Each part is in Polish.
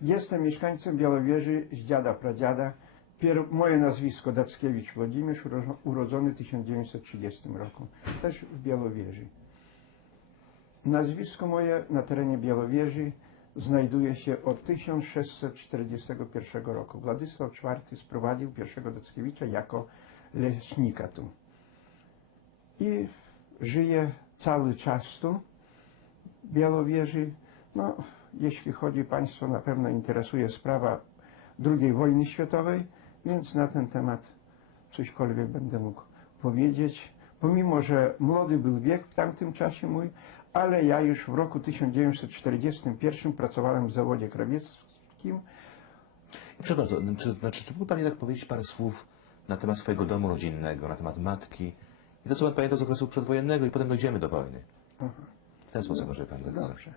Jestem mieszkańcem Białowieży z dziada pradziada. Moje nazwisko Dackiewicz Włodzimierz, urodzony w 1930 roku, też w Białowieży. Nazwisko moje na terenie Białowieży znajduje się od 1641 roku. Władysław IV sprowadził pierwszego Dackiewicza jako leśnika tu. I żyje cały czas tu, w Białowieży. No, jeśli chodzi, Państwa na pewno interesuje sprawa II wojny światowej, więc na ten temat cośkolwiek będę mógł powiedzieć. Pomimo że młody był wiek w tamtym czasie mój, ale ja już w roku 1941 pracowałem w zawodzie krawieckim. Przepraszam, czy mógłby Pan jednak powiedzieć parę słów na temat swojego domu rodzinnego, na temat matki i to, co Pan pamięta z okresu przedwojennego i potem dojdziemy do wojny? Aha. W ten sposób może Pan zechce. Dobrze.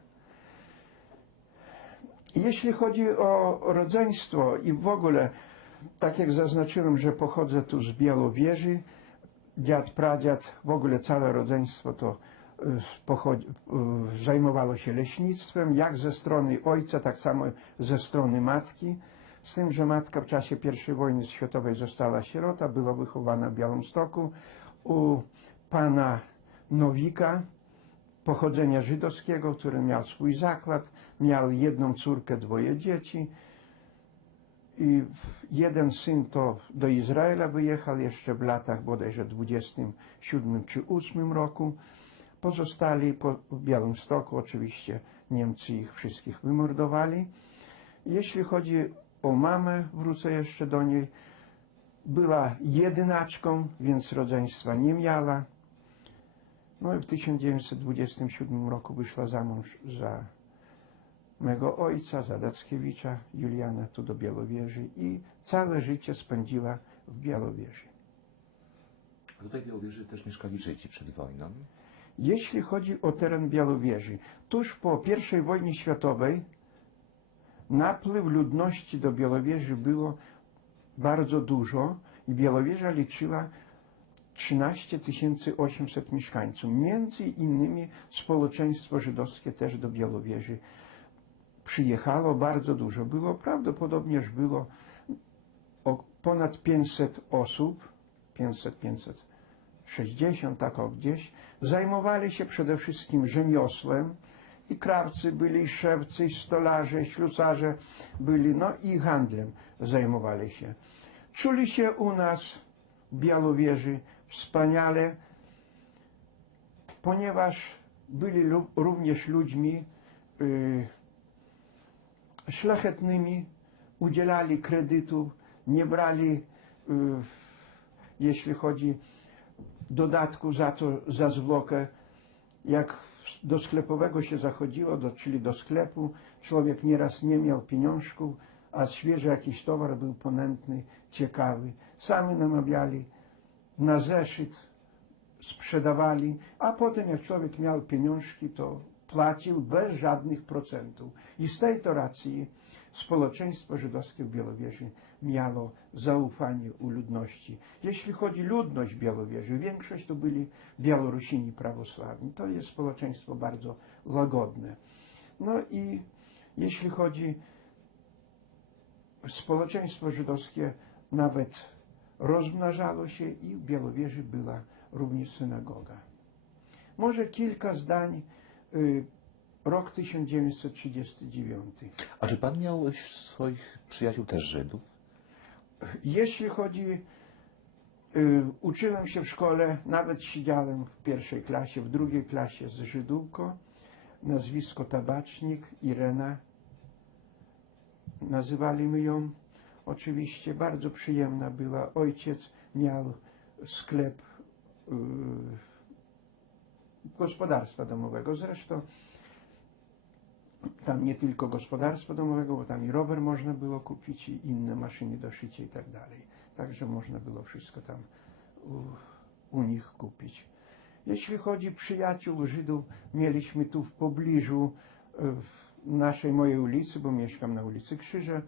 Jeśli chodzi o rodzeństwo i w ogóle, tak jak zaznaczyłem, że pochodzę tu z Białowieży, dziad, pradziad, w ogóle całe rodzeństwo to zajmowało się leśnictwem, jak ze strony ojca, tak samo ze strony matki. Z tym, że matka w czasie I wojny światowej została sierota, była wychowana w Białymstoku u pana Nowika, pochodzenia żydowskiego, który miał swój zakład, miał jedną córkę, dwoje dzieci. I jeden syn to do Izraela wyjechał jeszcze w latach bodajże 27 czy 8 roku. Pozostali w Białymstoku, oczywiście Niemcy ich wszystkich wymordowali. Jeśli chodzi o mamę, wrócę jeszcze do niej, była jedynaczką, więc rodzeństwa nie miała. No i w 1927 roku wyszła za mąż za mego ojca, za Dackiewicza Juliana, tu do Białowieży i całe życie spędziła w Białowieży. A tutaj w Białowieży też mieszkali Żydzi przed wojną? Jeśli chodzi o teren Białowieży, tuż po I wojnie światowej napływ ludności do Białowieży było bardzo dużo i Białowieża liczyła 13 800 mieszkańców. Między innymi społeczeństwo żydowskie też do Białowieży przyjechało bardzo dużo. Było prawdopodobnież było ponad 500 osób, 560, tak o gdzieś. Zajmowali się przede wszystkim rzemiosłem i krawcy byli, i szewcy, i stolarze, i ślusarze byli, no i handlem zajmowali się. Czuli się u nas w Białowieży wspaniale, ponieważ byli również ludźmi szlachetnymi, udzielali kredytów, nie brali, jeśli chodzi dodatku za zwłokę. Jak do sklepowego się zachodziło, czyli do sklepu, człowiek nieraz nie miał pieniążków, a świeży jakiś towar był ponętny, ciekawy. Sami namawiali na zeszyt, sprzedawali, a potem jak człowiek miał pieniążki, to płacił bez żadnych procentów. I z tej to racji społeczeństwo żydowskie w Białowieży miało zaufanie u ludności. Jeśli chodzi o ludność Białowieży, większość to byli Białorusini prawosławni. To jest społeczeństwo bardzo łagodne. No i jeśli chodzi o społeczeństwo żydowskie, nawet rozmnażało się i w Białowieży była również synagoga. Może kilka zdań. Rok 1939. A czy Pan miał swoich przyjaciół też Żydów? Jeśli chodzi, uczyłem się w szkole, nawet siedziałem w pierwszej klasie, w drugiej klasie z Żydówką, nazwisko Tabacznik, Irena, nazywaliśmy ją. Oczywiście bardzo przyjemna była. Ojciec miał sklep gospodarstwa domowego. Zresztą tam nie tylko gospodarstwa domowego, bo tam i rower można było kupić i inne maszyny do szycia i tak dalej. Także można było wszystko tam u nich kupić. Jeśli chodzi o przyjaciół Żydów, mieliśmy tu w pobliżu mojej ulicy, bo mieszkam na ulicy Krzyża.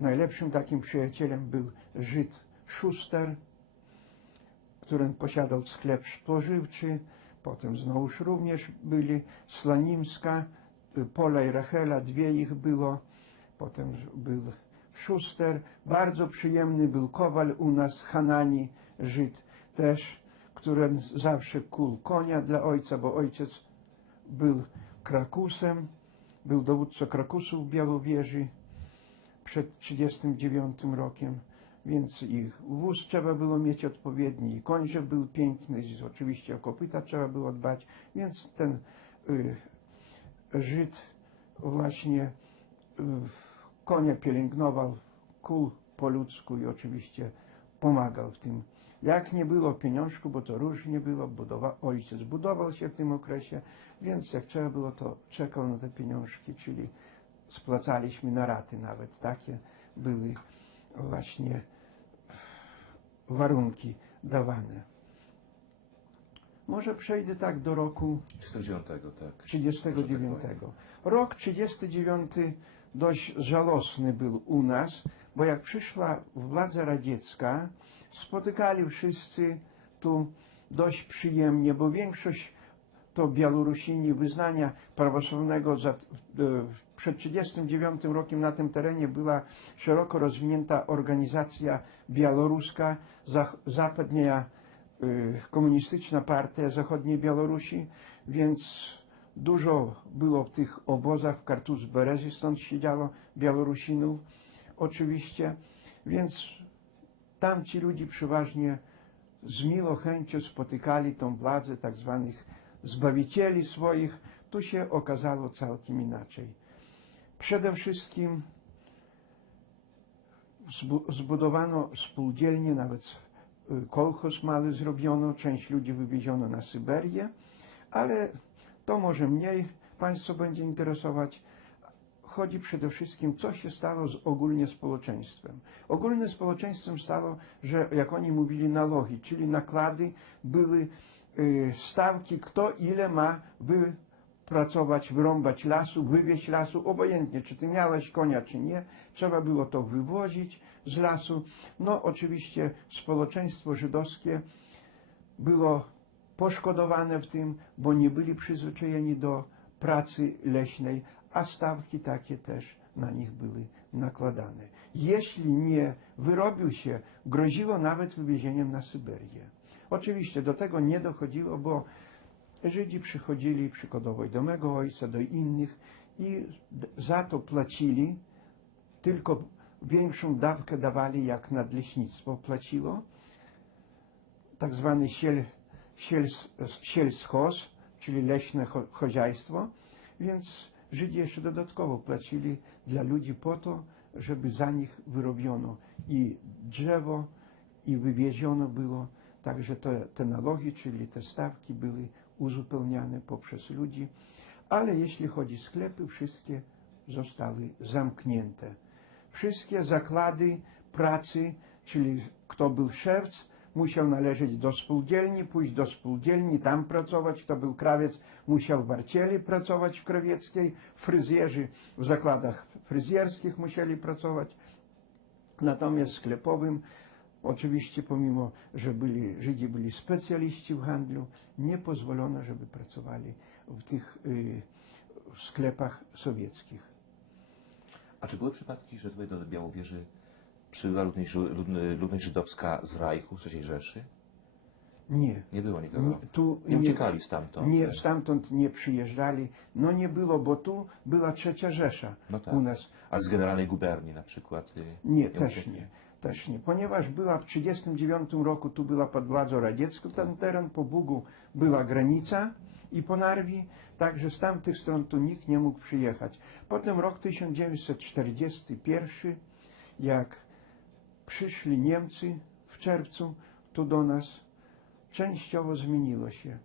Najlepszym takim przyjacielem był Żyd Szuster, który posiadał sklep spożywczy. Potem znowuż również byli Slanimska, Pola i Rachela, dwie ich było. Potem był Szuster. Bardzo przyjemny był Kowal u nas, Hanani, Żyd też, który zawsze kuł konia dla ojca, bo ojciec był Krakusem, był dowódcą Krakusów w Białowieży przed 1939 rokiem, więc ich wóz trzeba było mieć odpowiedni, i koń, żeby był piękny, oczywiście o kopyta trzeba było dbać, więc ten Żyd właśnie konia pielęgnował, kuł po ludzku i oczywiście pomagał w tym. Jak nie było pieniążku, bo to różnie było, ojciec budował się w tym okresie, więc jak trzeba było, to czekał na te pieniążki, czyli spłacaliśmy na raty nawet. Takie były właśnie warunki dawane. Może przejdę tak do roku 39, tak. 39. Rok 39 dość żałosny był u nas, bo jak przyszła władza radziecka, spotykali wszyscy tu dość przyjemnie, bo większość to Białorusini wyznania prawosławnego przed 1939 rokiem na tym terenie była szeroko rozwinięta organizacja białoruska, zachodnia komunistyczna partia zachodniej Białorusi, więc dużo było w tych obozach w Kartus-Berezy, stąd siedziało Białorusinów oczywiście, więc tam ci ludzie przeważnie z miłą chęcią spotykali tą władzę tak zwanych zbawicieli swoich. Tu się okazało całkiem inaczej. Przede wszystkim zbudowano spółdzielnie, nawet kolchoz mały zrobiono, część ludzi wywieziono na Syberię, ale to może mniej Państwa będzie interesować. Chodzi przede wszystkim, co się stało z ogólnie społeczeństwem. Ogólnym społeczeństwem stało, że jak oni mówili, nalogi, czyli nakłady, były stawki, kto ile ma wypracować, wyrąbać lasu, wywieźć lasu, obojętnie, czy ty miałeś konia, czy nie, trzeba było to wywozić z lasu. No oczywiście społeczeństwo żydowskie było poszkodowane w tym, bo nie byli przyzwyczajeni do pracy leśnej, a stawki takie też na nich były nakładane. Jeśli nie wyrobił się, groziło nawet wywiezieniem na Syberię. Oczywiście do tego nie dochodziło, bo Żydzi przychodzili przykładowo do mego ojca, do innych i za to płacili, tylko większą dawkę dawali, jak nadleśnictwo płaciło, tak zwany sielschos, czyli leśne chozяйstwo, więc Żydzi jeszcze dodatkowo płacili dla ludzi po to, żeby za nich wyrobiono i drzewo, i wywieziono było. Także te nalogi, czyli te stawki były uzupełniane poprzez ludzi. Ale jeśli chodzi o sklepy, wszystkie zostały zamknięte. Wszystkie zakłady pracy, czyli kto był szewc, musiał należeć do spółdzielni, pójść do spółdzielni, tam pracować. Kto był krawiec, musiał w arcieli pracować w krawieckiej. Fryzjerzy w zakładach fryzjerskich musieli pracować. Natomiast sklepowym, oczywiście pomimo, że Żydzi byli specjaliści w handlu, nie pozwolono, żeby pracowali w tych sklepach sowieckich. A czy były przypadki, że tutaj do Białowieży przybyła ludność żydowska z Reichu, z III Rzeszy? Nie. Nie było nikogo. Nie uciekali stamtąd. Nie, stamtąd nie przyjeżdżali. No nie było, bo tu była III Rzesza No tak. u nas. Ale z generalnej guberni na przykład? Nie, też nie. Też nie. Ponieważ była w 1939 roku, tu była pod władzą radziecką ten teren, po Bugu była granica i po Narwi, także z tamtych stron tu nikt nie mógł przyjechać. Potem rok 1941, jak przyszli Niemcy w czerwcu tu do nas, częściowo zmieniło się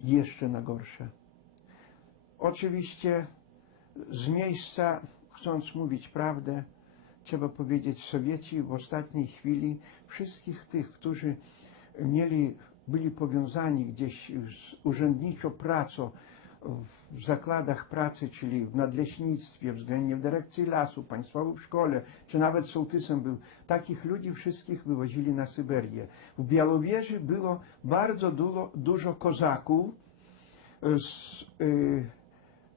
jeszcze na gorsze. Oczywiście z miejsca, chcąc mówić prawdę, trzeba powiedzieć, Sowieci w ostatniej chwili wszystkich tych, którzy byli powiązani gdzieś z urzędniczą pracą w zakładach pracy, czyli w nadleśnictwie, względnie w dyrekcji lasu, państwowej szkole, czy nawet sołtysem był, takich ludzi wszystkich wywozili na Syberię. W Białowieży było bardzo dużo kozaków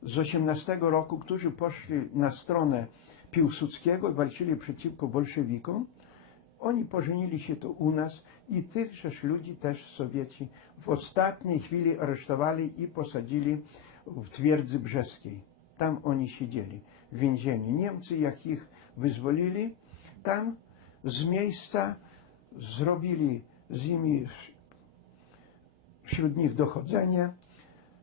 z 18 roku, którzy poszli na stronę Piłsudskiego i walczyli przeciwko bolszewikom. Oni pożenili się tu u nas i tychżeż ludzi też Sowieci w ostatniej chwili aresztowali i posadzili w Twierdzy Brzeskiej. Tam oni siedzieli w więzieniu. Niemcy, jak ich wyzwolili, tam z miejsca zrobili z nimi wśród nich dochodzenie,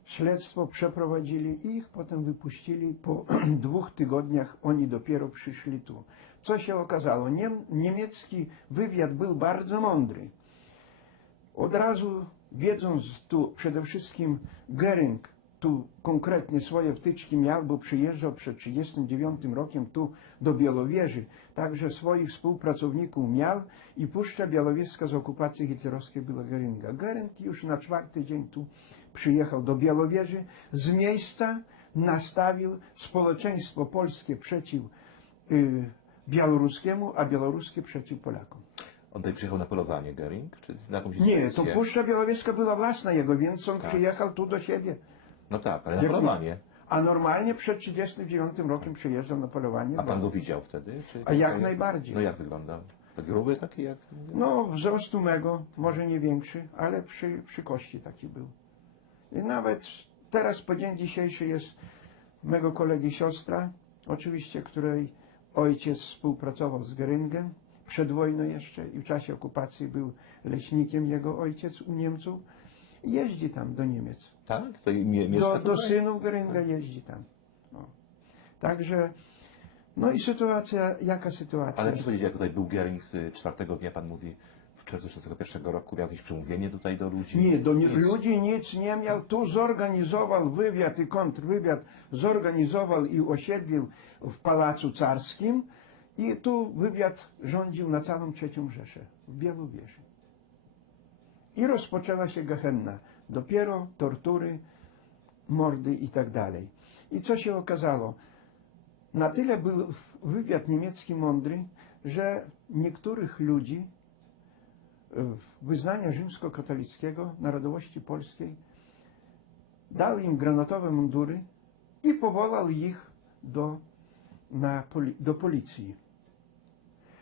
śledztwo przeprowadzili i ich potem wypuścili. Po 2 tygodniach oni dopiero przyszli tu. Co się okazało? Niemiecki wywiad był bardzo mądry. Od razu wiedząc tu przede wszystkim Göring tu konkretnie swoje wtyczki miał, bo przyjeżdżał przed 1939 rokiem tu do Białowieży, także swoich współpracowników miał i Puszcza Białowieska z okupacji hitlerowskiej była Göringa. Göring już na 4. dzień tu przyjechał do Białowieży, z miejsca nastawił społeczeństwo polskie przeciw białoruskiemu, a białoruskie przeciw Polakom. On tutaj przyjechał na polowanie, Göring? Czy na jakąś Nie, to inspekcję? Puszcza Białowieska była własna jego, więc on Tak. przyjechał tu do siebie. No tak, ale na Jak- polowanie. A normalnie przed 1939 rokiem przyjeżdżał na polowanie. A pan go widział wtedy? Czy... A jak najbardziej. No jak wyglądał? Tak gruby taki jak... No, wzrostu mego, może nie większy, ale przy kości taki był. I nawet teraz, po dzień dzisiejszy, jest mego kolegi siostra, oczywiście, której ojciec współpracował z Göringiem, przed wojną jeszcze i w czasie okupacji był leśnikiem jego ojciec u Niemców. Jeździ tam do Niemiec. Tak? To mieszka Do tutaj? synów Göringa jeździ tam. No. Także, no i sytuacja, jaka sytuacja? Ale muszę powiedzieć, jak tutaj był Göring 4 dnia, pan mówi, w czerwcu 1941 roku, miał jakieś przemówienie tutaj do ludzi? Nie, do Nic. ludzi nic nie miał. Tu zorganizował wywiad i kontrwywiad, zorganizował i osiedlił w Pałacu Carskim i tu wywiad rządził na całą III Rzeszę, w Białowieży. I rozpoczęła się gehenna. Dopiero tortury, mordy i tak dalej. I co się okazało? Na tyle był wywiad niemiecki mądry, że niektórych ludzi wyznania rzymskokatolickiego, narodowości polskiej, dał im granatowe mundury i powołał ich do policji.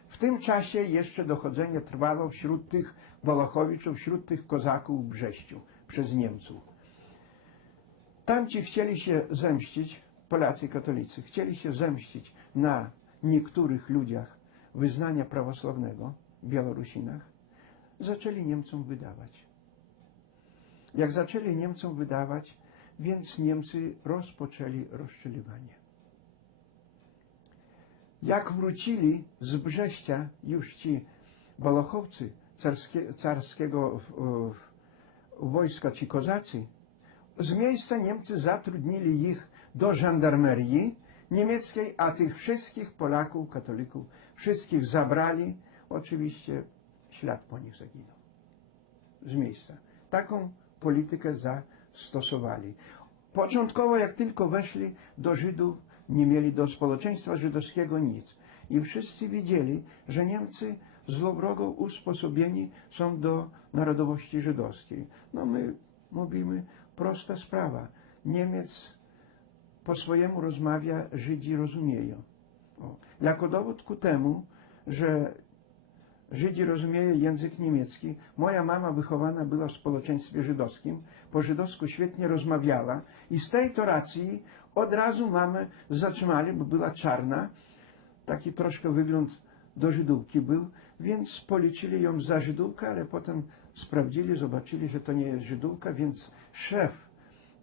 W tym czasie jeszcze dochodzenie trwało wśród tych Walachowiczów, wśród tych kozaków w Brześciu przez Niemców. Tamci chcieli się zemścić, Polacy katolicy, chcieli się zemścić na niektórych ludziach wyznania prawosławnego w Białorusinach, zaczęli Niemcom wydawać. Jak zaczęli Niemcom wydawać, więc Niemcy rozpoczęli rozstrzeliwanie. Jak wrócili z Brześcia już ci Walochowcy carskiego wojska, ci kozacy, z miejsca Niemcy zatrudnili ich do żandarmerii niemieckiej, a tych wszystkich Polaków, katolików, wszystkich zabrali, oczywiście ślad po nich zaginął. Z miejsca. Taką politykę zastosowali. Początkowo, jak tylko weszli do Żydów, nie mieli do społeczeństwa żydowskiego nic. I wszyscy wiedzieli, że Niemcy złowrogo usposobieni są do narodowości żydowskiej. No my mówimy, prosta sprawa. Niemiec po swojemu rozmawia, Żydzi rozumieją. O. Jako dowód ku temu, że Żydzi rozumieją język niemiecki. Moja mama wychowana była w społeczeństwie żydowskim, po żydowsku świetnie rozmawiała i z tej to racji od razu mamę zatrzymali, bo była czarna, taki troszkę wygląd do Żydówki był, więc policzyli ją za Żydówkę, ale potem sprawdzili, zobaczyli, że to nie jest Żydówka, więc szef,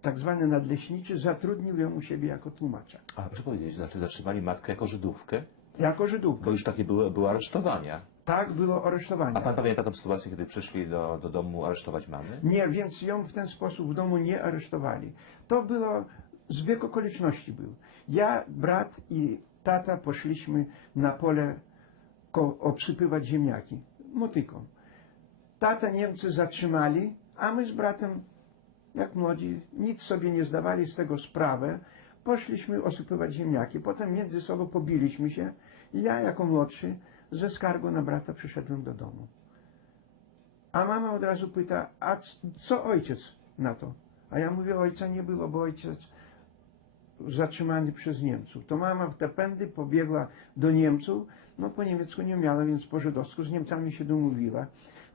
tak zwany nadleśniczy, zatrudnił ją u siebie jako tłumacza. A proszę powiedzieć, znaczy zatrzymali matkę jako Żydówkę? Jako Żydówkę. Bo już takie były aresztowania. Tak było aresztowanie. A pan pamięta tę sytuację, kiedy przyszli do domu aresztować mamy? Nie, więc ją w ten sposób w domu nie aresztowali. To było, zbieg okoliczności był. Ja, brat i tata poszliśmy na pole obsypywać ziemniaki motyką. Tata Niemcy zatrzymali, a my z bratem, jak młodzi, nic sobie nie zdawali z tego sprawę. Poszliśmy osypywać ziemniaki. Potem między sobą pobiliśmy się i ja jako młodszy ze skargą na brata przyszedłem do domu. A mama od razu pyta, a co ojciec na to? A ja mówię, ojca nie było, bo ojciec zatrzymany przez Niemców. To mama w te pędy pobiegła do Niemców, no po niemiecku nie umiała, więc po żydowsku z Niemcami się domówiła.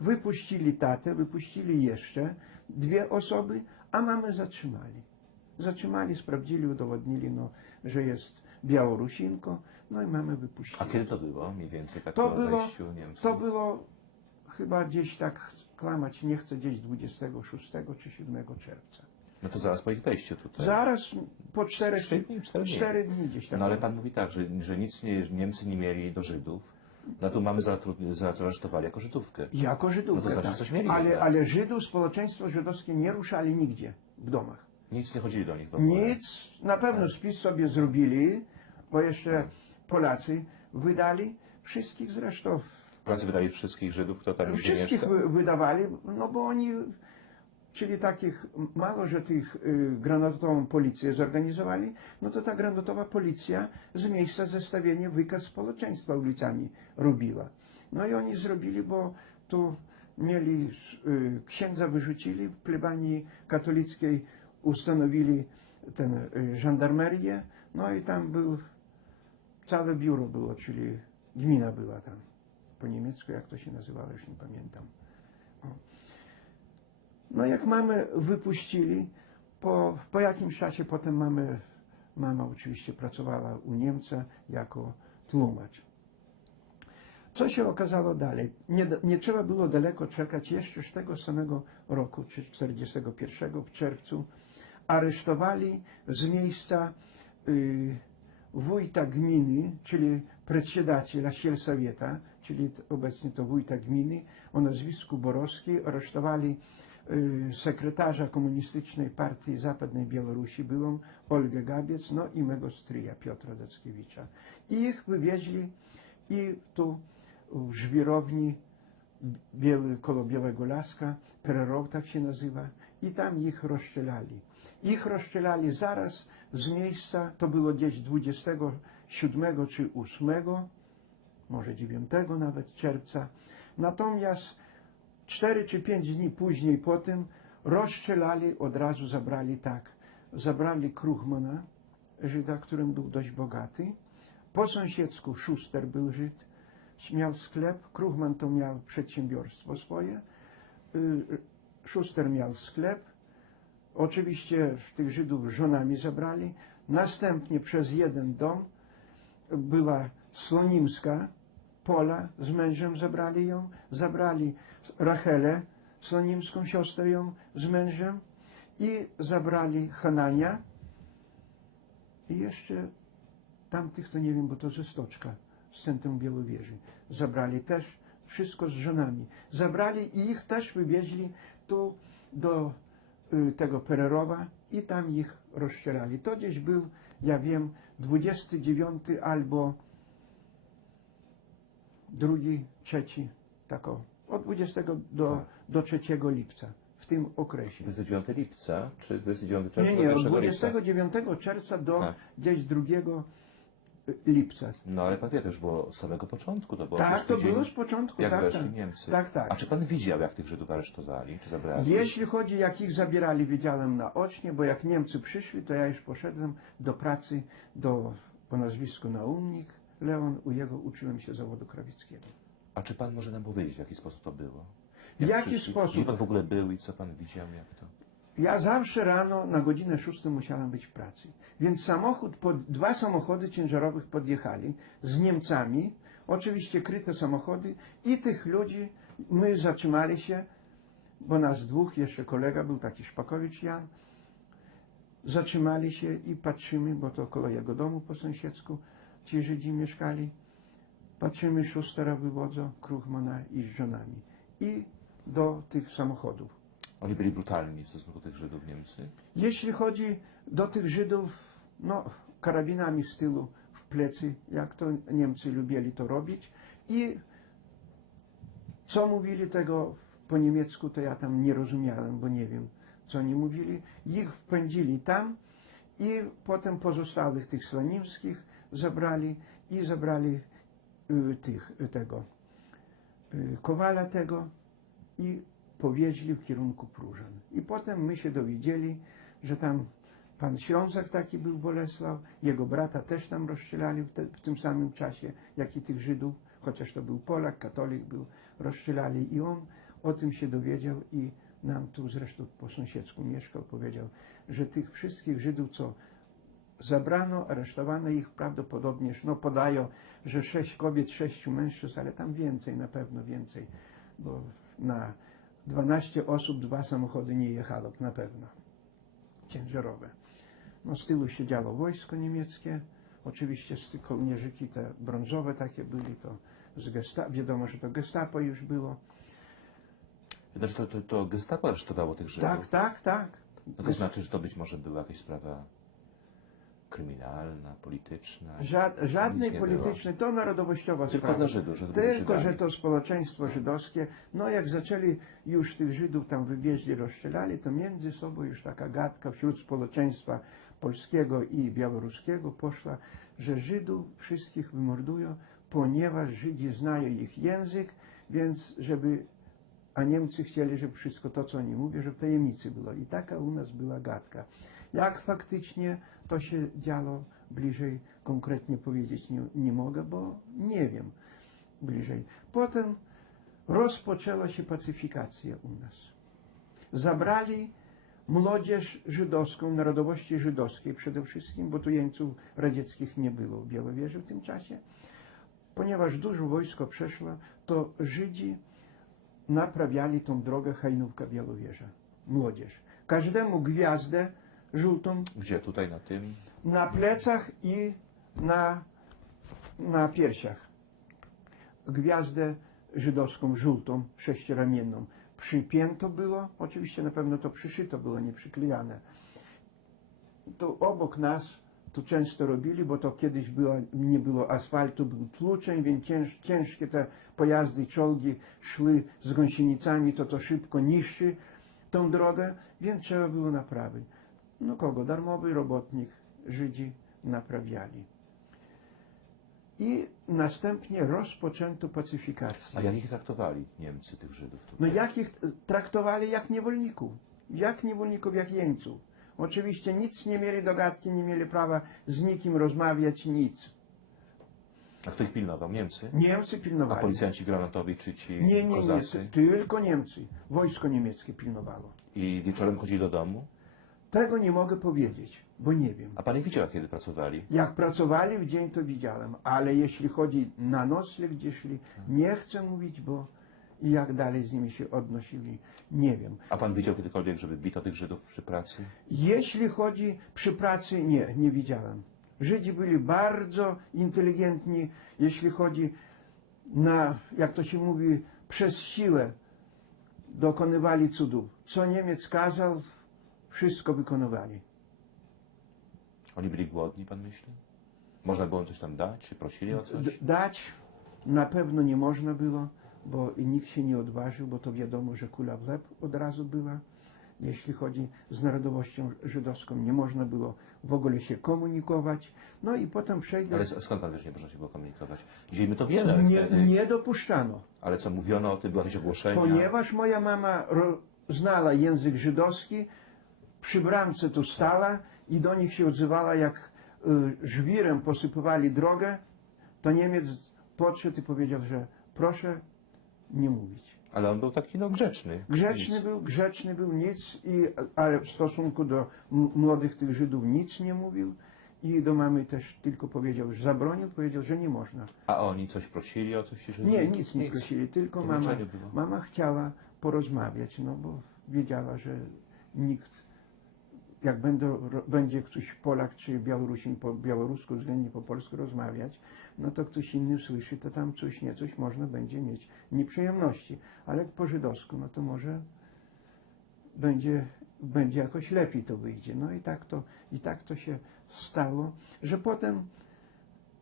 Wypuścili tatę, wypuścili jeszcze 2 osoby, a mamę zatrzymali. Zatrzymali, sprawdzili, udowodnili, no, że jest Białorusinką, no i mamę wypuścili. A kiedy to było mniej więcej tak To po było- wejściu Niemców? To było chyba gdzieś tak, klamać nie chcę, gdzieś 26 czy 7 czerwca. No to zaraz po ich wejściu tutaj. Zaraz po 4 4 dni, 4 dni. 4 dni gdzieś tak. No ale pan mówi tak, że nic Niemcy nie mieli do Żydów. No tu mamy zaaresztowali jako Żydówkę. Jako Żydówkę, No to znaczy, tak. coś mieli ale, jednak. ale Żydów, społeczeństwo żydowskie nie ruszali nigdzie w domach. Nic nie chodzili do nich w ogóle. Nic, na pewno spis sobie zrobili, bo jeszcze Polacy wydali, wszystkich zresztą, Polacy wydali wszystkich Żydów, kto tam gdzie wszystkich mieszka. wydawali, no bo oni, czyli takich, mało, że tych granatową policję zorganizowali, no to ta granatowa policja z miejsca zestawienia wykaz społeczeństwa ulicami robiła. No i oni zrobili, bo tu mieli, księdza wyrzucili, w plebanii katolickiej ustanowili ten żandarmerię, no i tam był, całe biuro było, czyli gmina była tam. Po niemiecku, jak to się nazywało, już nie pamiętam. O. No jak mamę wypuścili, po jakimś czasie potem mama oczywiście pracowała u Niemca jako tłumacz. Co się okazało dalej? Nie trzeba było daleko czekać, jeszcze z tego samego roku, czy 41 w czerwcu, aresztowali z miejsca wójta gminy, czyli przedsiedателя сельсовета, czyli obecnie to wójta gminy, o nazwisku Borowski, aresztowali sekretarza komunistycznej partii Zapadnej Białorusi, byłą Olgę Gabiec, no i mego stryja Piotra Dackiewicza. I ich wywieźli i tu w żwirowni koło Białego Laska, Pererov tak się nazywa, i tam ich rozstrzelali. Ich rozstrzelali zaraz z miejsca, to było gdzieś 27 czy 8, może 9 nawet czerwca. Natomiast 4 czy 5 dni później po tym rozstrzelali, od razu zabrali tak, zabrali Kruchmana, Żyda, którym był dość bogaty. Po sąsiedzku Szuster był Żyd, miał sklep, Kruchman to miał przedsiębiorstwo swoje, Szuster miał sklep. Oczywiście tych Żydów żonami zabrali. Następnie przez jeden dom była Slonimska, Pola z mężem zabrali ją. Zabrali Rachelę, Slonimską siostrę ją z mężem. I zabrali Hanania. I jeszcze tamtych to nie wiem, bo to ze Stoczka, z centrum Białowieży. Zabrali też wszystko z żonami. Zabrali i ich też wywieźli tu do tego Pererowa i tam ich rozstrzelali. To gdzieś był, ja wiem, 29 albo 2, 3, tak od 20 do 3 lipca, w tym okresie. 29 lipca, czy 29 czerwca? Nie, od 1 lipca? 29 czerwca do Tak. gdzieś 2 lipca. No ale pan wie, to już było od samego początku. To było Tak, to tydzień, było z początku, jak tak, weszli tak. Niemcy. Tak, tak. A czy pan widział, jak tych Żydów aresztowali, czy zabrali? Jeśli chodzi, jak ich zabierali, widziałem naocznie, bo jak Niemcy przyszli, to ja już poszedłem do pracy po nazwisku Naumnik, Leon, u jego uczyłem się zawodu krawickiego. A czy pan może nam powiedzieć, w jaki sposób to było? W jaki przyszli? sposób? Gdzie pan w ogóle był i co pan widział, jak to? Ja zawsze rano na godzinę 6 musiałem być w pracy. Więc 2 samochody ciężarowych podjechali z Niemcami, oczywiście kryte samochody, i tych ludzi, my zatrzymali się, bo nas 2, jeszcze kolega był taki Szpakowicz Jan, zatrzymali się i patrzymy, bo to koło jego domu po sąsiedzku ci Żydzi mieszkali, patrzymy, Szustera wywodzą, Kruchmana i z żonami. I do tych samochodów. Oni byli brutalni w stosunku do tych Żydów Niemcy? Jeśli chodzi do tych Żydów, no, karabinami z tyłu w plecy, jak to Niemcy lubili to robić. I co mówili tego po niemiecku, to ja tam nie rozumiałem, bo nie wiem, co oni mówili. Ich wpędzili tam i potem pozostałych tych Slonimskich zabrali i zabrali Kowala tego i powieźli w kierunku Próżan. I potem my się dowiedzieli, że tam Pan Ślązak taki był Bolesław, jego brata też tam rozstrzelali w tym samym czasie, jak i tych Żydów, chociaż to był Polak, katolik był, rozstrzelali i on o tym się dowiedział i nam tu zresztą po sąsiedzku mieszkał, powiedział, że tych wszystkich Żydów, co zabrano, aresztowano ich prawdopodobnie, no podają, że 6 kobiet, 6 mężczyzn, ale tam więcej, na pewno więcej, bo na 12 osób 2 samochody nie jechało, na pewno, ciężarowe. No z tyłu siedziało wojsko niemieckie, oczywiście z kołnierzyki te brązowe takie byli, to z gestapo, wiadomo, że to gestapo już było. Znaczy to gestapo aresztowało tych Żydów? Tak, tak, tak. No to znaczy, że to być może była jakaś sprawa kryminalna, polityczna? Żadnej Nic nie politycznej, to narodowościowa Tylko sprawa. dla Żydów, że to byli Tylko, że Żydami. to społeczeństwo żydowskie, no jak zaczęli już tych Żydów tam wywieźli, rozstrzelali, to między sobą już taka gadka wśród społeczeństwa polskiego i białoruskiego poszła, że Żydów wszystkich wymordują, ponieważ Żydzi znają ich język, więc a Niemcy chcieli, żeby wszystko to, co oni mówią, żeby w tajemnicy było. I taka u nas była gadka. Jak faktycznie to się działo bliżej, konkretnie powiedzieć nie mogę, bo nie wiem bliżej. Potem rozpoczęła się pacyfikacja u nas. Zabrali młodzież żydowską, narodowości żydowskiej przede wszystkim, bo tu jeńców radzieckich nie było w Białowieży w tym czasie. Ponieważ dużo wojsko przeszło, to Żydzi naprawiali tą drogę Hajnówka-Białowieża. Młodzież. Każdemu gwiazdę żółtą Gdzie? Tutaj na tym? na plecach i na piersiach. Gwiazdę żydowską, żółtą, 6-ramienną. Przypięto było, oczywiście na pewno to przyszyto było, nie przyklejane. Tu obok nas, tu często robili, bo to kiedyś nie było asfaltu, był tłuczeń, więc ciężkie te pojazdy, czołgi szły z gąsienicami, to szybko niszczy tą drogę, więc trzeba było naprawić. No kogo? Darmowy robotnik, Żydzi naprawiali. I następnie rozpoczęto pacyfikację. A jak ich traktowali Niemcy, tych Żydów? No jak ich traktowali jak niewolników, jak jeńców. Oczywiście nic nie mieli do gadki, nie mieli prawa z nikim rozmawiać, nic. A kto ich pilnował? Niemcy? Niemcy A pilnowali. policjanci granatowi czy ci Nie, kozacy? tylko Niemcy. Wojsko niemieckie pilnowało. I wieczorem chodzili do domu? Tego nie mogę powiedzieć, bo nie wiem. A pan ich widział, kiedy pracowali? Jak pracowali w dzień, to widziałem, ale jeśli chodzi na nocleg, gdzie szli, nie chcę mówić, bo i jak dalej z nimi się odnosili, nie wiem. A pan widział kiedykolwiek, żeby bito tych Żydów przy pracy? Jeśli chodzi przy pracy, nie widziałem. Żydzi byli bardzo inteligentni, jeśli chodzi jak to się mówi, przez siłę dokonywali cudów. Co Niemiec kazał, wszystko wykonywali. Oni byli głodni, pan myśli? Można było im coś tam dać? Czy prosili o coś? Dać na pewno nie można było, bo nikt się nie odważył, bo to wiadomo, że kula w łeb od razu była. Jeśli chodzi z narodowością żydowską, nie można było w ogóle się komunikować. No i potem przejdę... Ale skąd pan wiesz, że nie można się było komunikować? Dzisiaj my to wiemy. Ale wtedy... Nie dopuszczano. Ale co, mówiono o tym, były jakieś ogłoszenia? Ponieważ moja mama znała język żydowski, przy bramce tu stała i do nich się odzywała, jak żwirem posypywali drogę, to Niemiec podszedł i powiedział, że proszę nie mówić. Ale on był taki, grzeczny. Grzeczny był, nic, ale w stosunku do młodych tych Żydów nic nie mówił i do mamy też tylko powiedział, że zabronił, powiedział, że nie można. A oni coś prosili o coś? Żydzi? Nie, nic nie prosili, tylko To mama, milczenie było. mama chciała porozmawiać, no bo wiedziała, że nikt, jak będzie ktoś Polak czy Białorusin po białorusku, względnie po polsku rozmawiać, no to ktoś inny usłyszy, to tam coś można będzie mieć nieprzyjemności. Ale po żydowsku, no to może będzie jakoś lepiej to wyjdzie. No i tak to się stało, że potem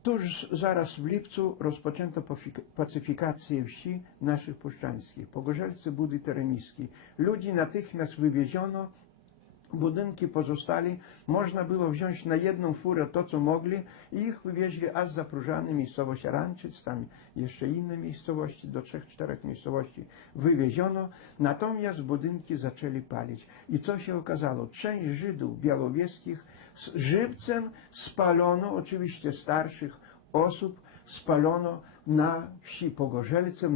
tuż zaraz w lipcu rozpoczęto pacyfikację wsi naszych puszczańskich, Pogorzelce, Budy, Teremiski. Ludzi natychmiast wywieziono budynki pozostali, można było wziąć na jedną furę to, co mogli i ich wywieźli aż za Próżany, miejscowość Aranczyc, tam jeszcze inne miejscowości, do 3-4 miejscowości wywieziono, natomiast budynki zaczęli palić. I co się okazało? Część Żydów białowieskich z żywcem spalono, oczywiście starszych osób, spalono na wsi Pogorzelcem,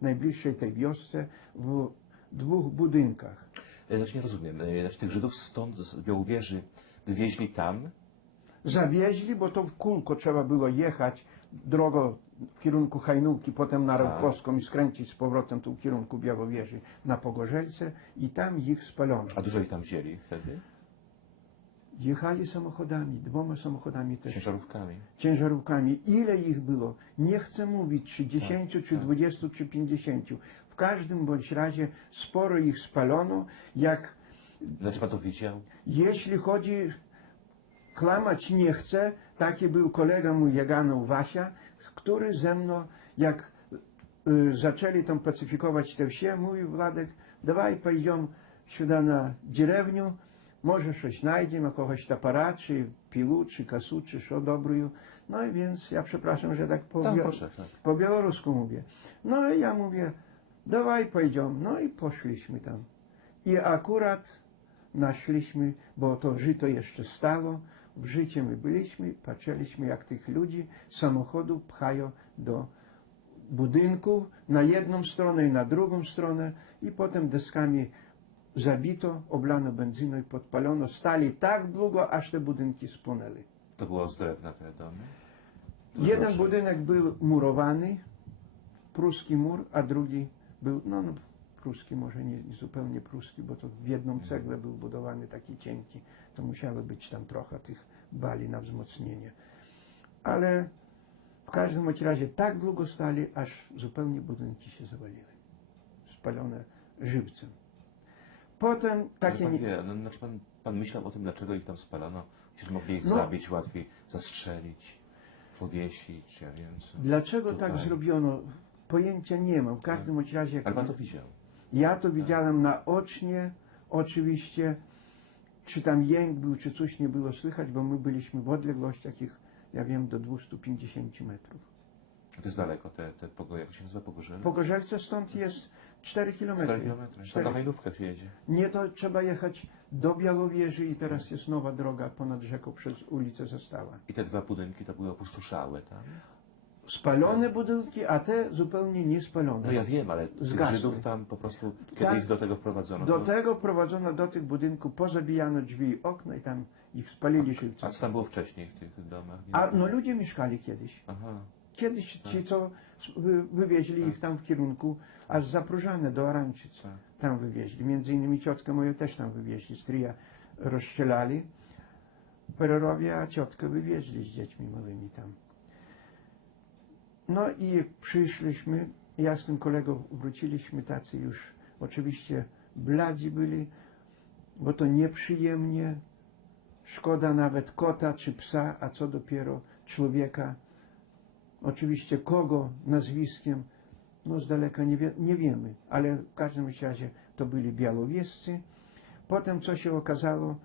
najbliższej tej wiosce, w 2 budynkach. Znaczy nie rozumiem. Znaczy tych Żydów stąd z Białowieży wywieźli tam, Zawieźli, bo to w kółko trzeba było jechać drogą w kierunku Hajnówki, potem na Rałkowską i skręcić z powrotem tu w kierunku Białowieży na Pogorzelce i tam ich spalono. a dużo ich tam wzięli wtedy? Jechali samochodami, 2 samochodami też, Ciężarówkami. ciężarówkami. Ile ich było? Nie chcę mówić, czy 10, czy tak. 20, czy 50. W każdym bądź razie sporo ich spalono. Jak Znaczy pan to widział? jeśli chodzi, kłamać nie chcę, taki był kolega mój Jaganow Wasia, który ze mną, jak zaczęli tam pacyfikować te wsie, mówił: Władek, dawaj pójdziemy сюда na деревню, może coś znajdziemy, jakiegoś topora, czy pilu, czy kasu, czy co dobrую. No i więc ja przepraszam, że tak Proszę, tak. po białorusku mówię. No i ja mówię: dawaj pójdziemy. No i poszliśmy tam. I akurat naszliśmy, bo to żyto jeszcze stało, w życie my byliśmy, patrzyliśmy, jak tych ludzi z samochodu pchają do budynków na jedną stronę i na drugą stronę i potem deskami zabito, oblano benzyną i podpalono. Stali tak długo, aż te budynki spłonęły. To było z drewna te domy? Jeden Proszę. budynek był murowany, pruski mur, a drugi był, pruski, może nie zupełnie pruski, bo to w jedną ceglę był budowany taki cienki. To musiało być tam trochę tych bali na wzmocnienie. Ale w każdym bądź razie tak długo stali, aż zupełnie budynki się zawaliły. Spalone żywcem. Potem takie... Pan wie, no, znaczy pan myślał o tym, dlaczego ich tam spalono? Przecież mogli ich No. zabić, łatwiej zastrzelić, powiesić, ja wiem co. Dlaczego Tutaj. tak zrobiono? Pojęcia nie mam. W każdym bądź razie... jak Ale pan to widział. Ja to widziałem naocznie, oczywiście, czy tam jęk był, czy coś nie było słychać, bo my byliśmy w odległościach ich, ja wiem, do 250 metrów. To jest daleko, jak się nazywa Pogorzelce? Pogorzelce stąd jest 4 kilometry. 4 kilometry. Tam na Hajnówkę się jedzie. Nie, to trzeba jechać do Białowieży i teraz jest nowa droga ponad rzeką przez ulicę Zastała. I te 2 budynki to były opustoszałe tam? Spalone budynki, a te zupełnie niespalone. No ja wiem, ale tych Zgasły. Żydów tam po prostu, kiedy Tak. ich do tego prowadzono, Do to... tego prowadzono do tych budynków, pozabijano drzwi i okna i tam ich spalili żywcem. A co tam było wcześniej w tych domach? Nie A wiem. no ludzie mieszkali kiedyś. Aha. Kiedyś ci, co wywieźli ich tam w kierunku, aż za Próżanę do Aranczyc. Tak. Tam wywieźli. Między innymi ciotkę moją też tam wywieźli. Stryja rozstrzelali. Pererowie, a ciotkę wywieźli z dziećmi małymi tam. No i przyszliśmy, ja z tym kolegą wróciliśmy tacy już oczywiście bladzi byli, bo to nieprzyjemnie. Szkoda nawet kota czy psa, a co dopiero człowieka. Oczywiście kogo nazwiskiem, no z daleka nie wiemy, ale w każdym razie to byli białowiescy. Potem co się okazało,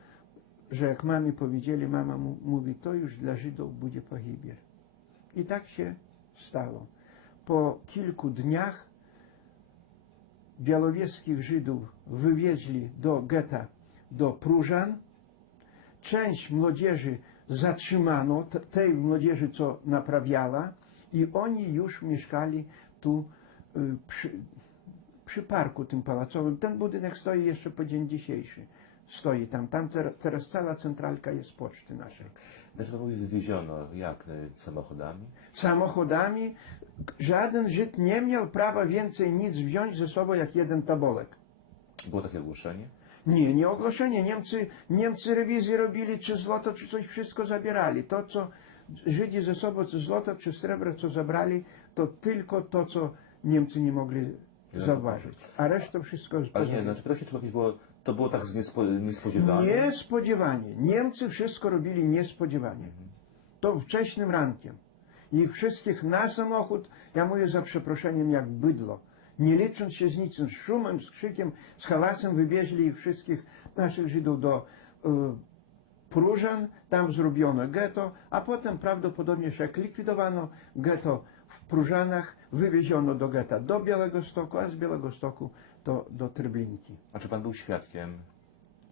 że jak mamie powiedzieli, mama mówi, to już dla Żydów będzie pogibiel. I tak się stało. Po kilku dniach białowieskich Żydów wywieźli do getta, do Próżan. Część młodzieży zatrzymano, tej młodzieży, co naprawiała, i oni już mieszkali tu przy parku tym pałacowym. Ten budynek stoi jeszcze po dzień dzisiejszy. Stoi tam. Tam teraz cała centralka jest poczty naszej. Znaczy to mówi wywieziono, jak samochodami? Samochodami. Żaden Żyd nie miał prawa więcej nic wziąć ze sobą jak jeden tabolek. Było takie ogłoszenie? Nie ogłoszenie. Niemcy rewizję robili, czy złoto, czy coś, wszystko zabierali. To, co Żydzi ze sobą, czy złoto, czy srebro, co zabrali, to tylko to, co Niemcy nie mogli zauważyć. A resztę wszystko Ale nie, znaczy pytam się, czy jakieś to było tak niespodziewane? Niespodziewanie. Niemcy wszystko robili niespodziewanie. To wcześnym rankiem. Ich wszystkich na samochód, ja mówię za przeproszeniem, jak bydło. Nie licząc się z niczym, z szumem, z krzykiem, z hałasem wywieźli ich wszystkich naszych Żydów do Prużan, tam zrobiono getto, a potem prawdopodobnie, że jak likwidowano getto w Prużanach, wywieziono do getta do Białegostoku, a z Białegostoku do Treblinki. A czy pan był świadkiem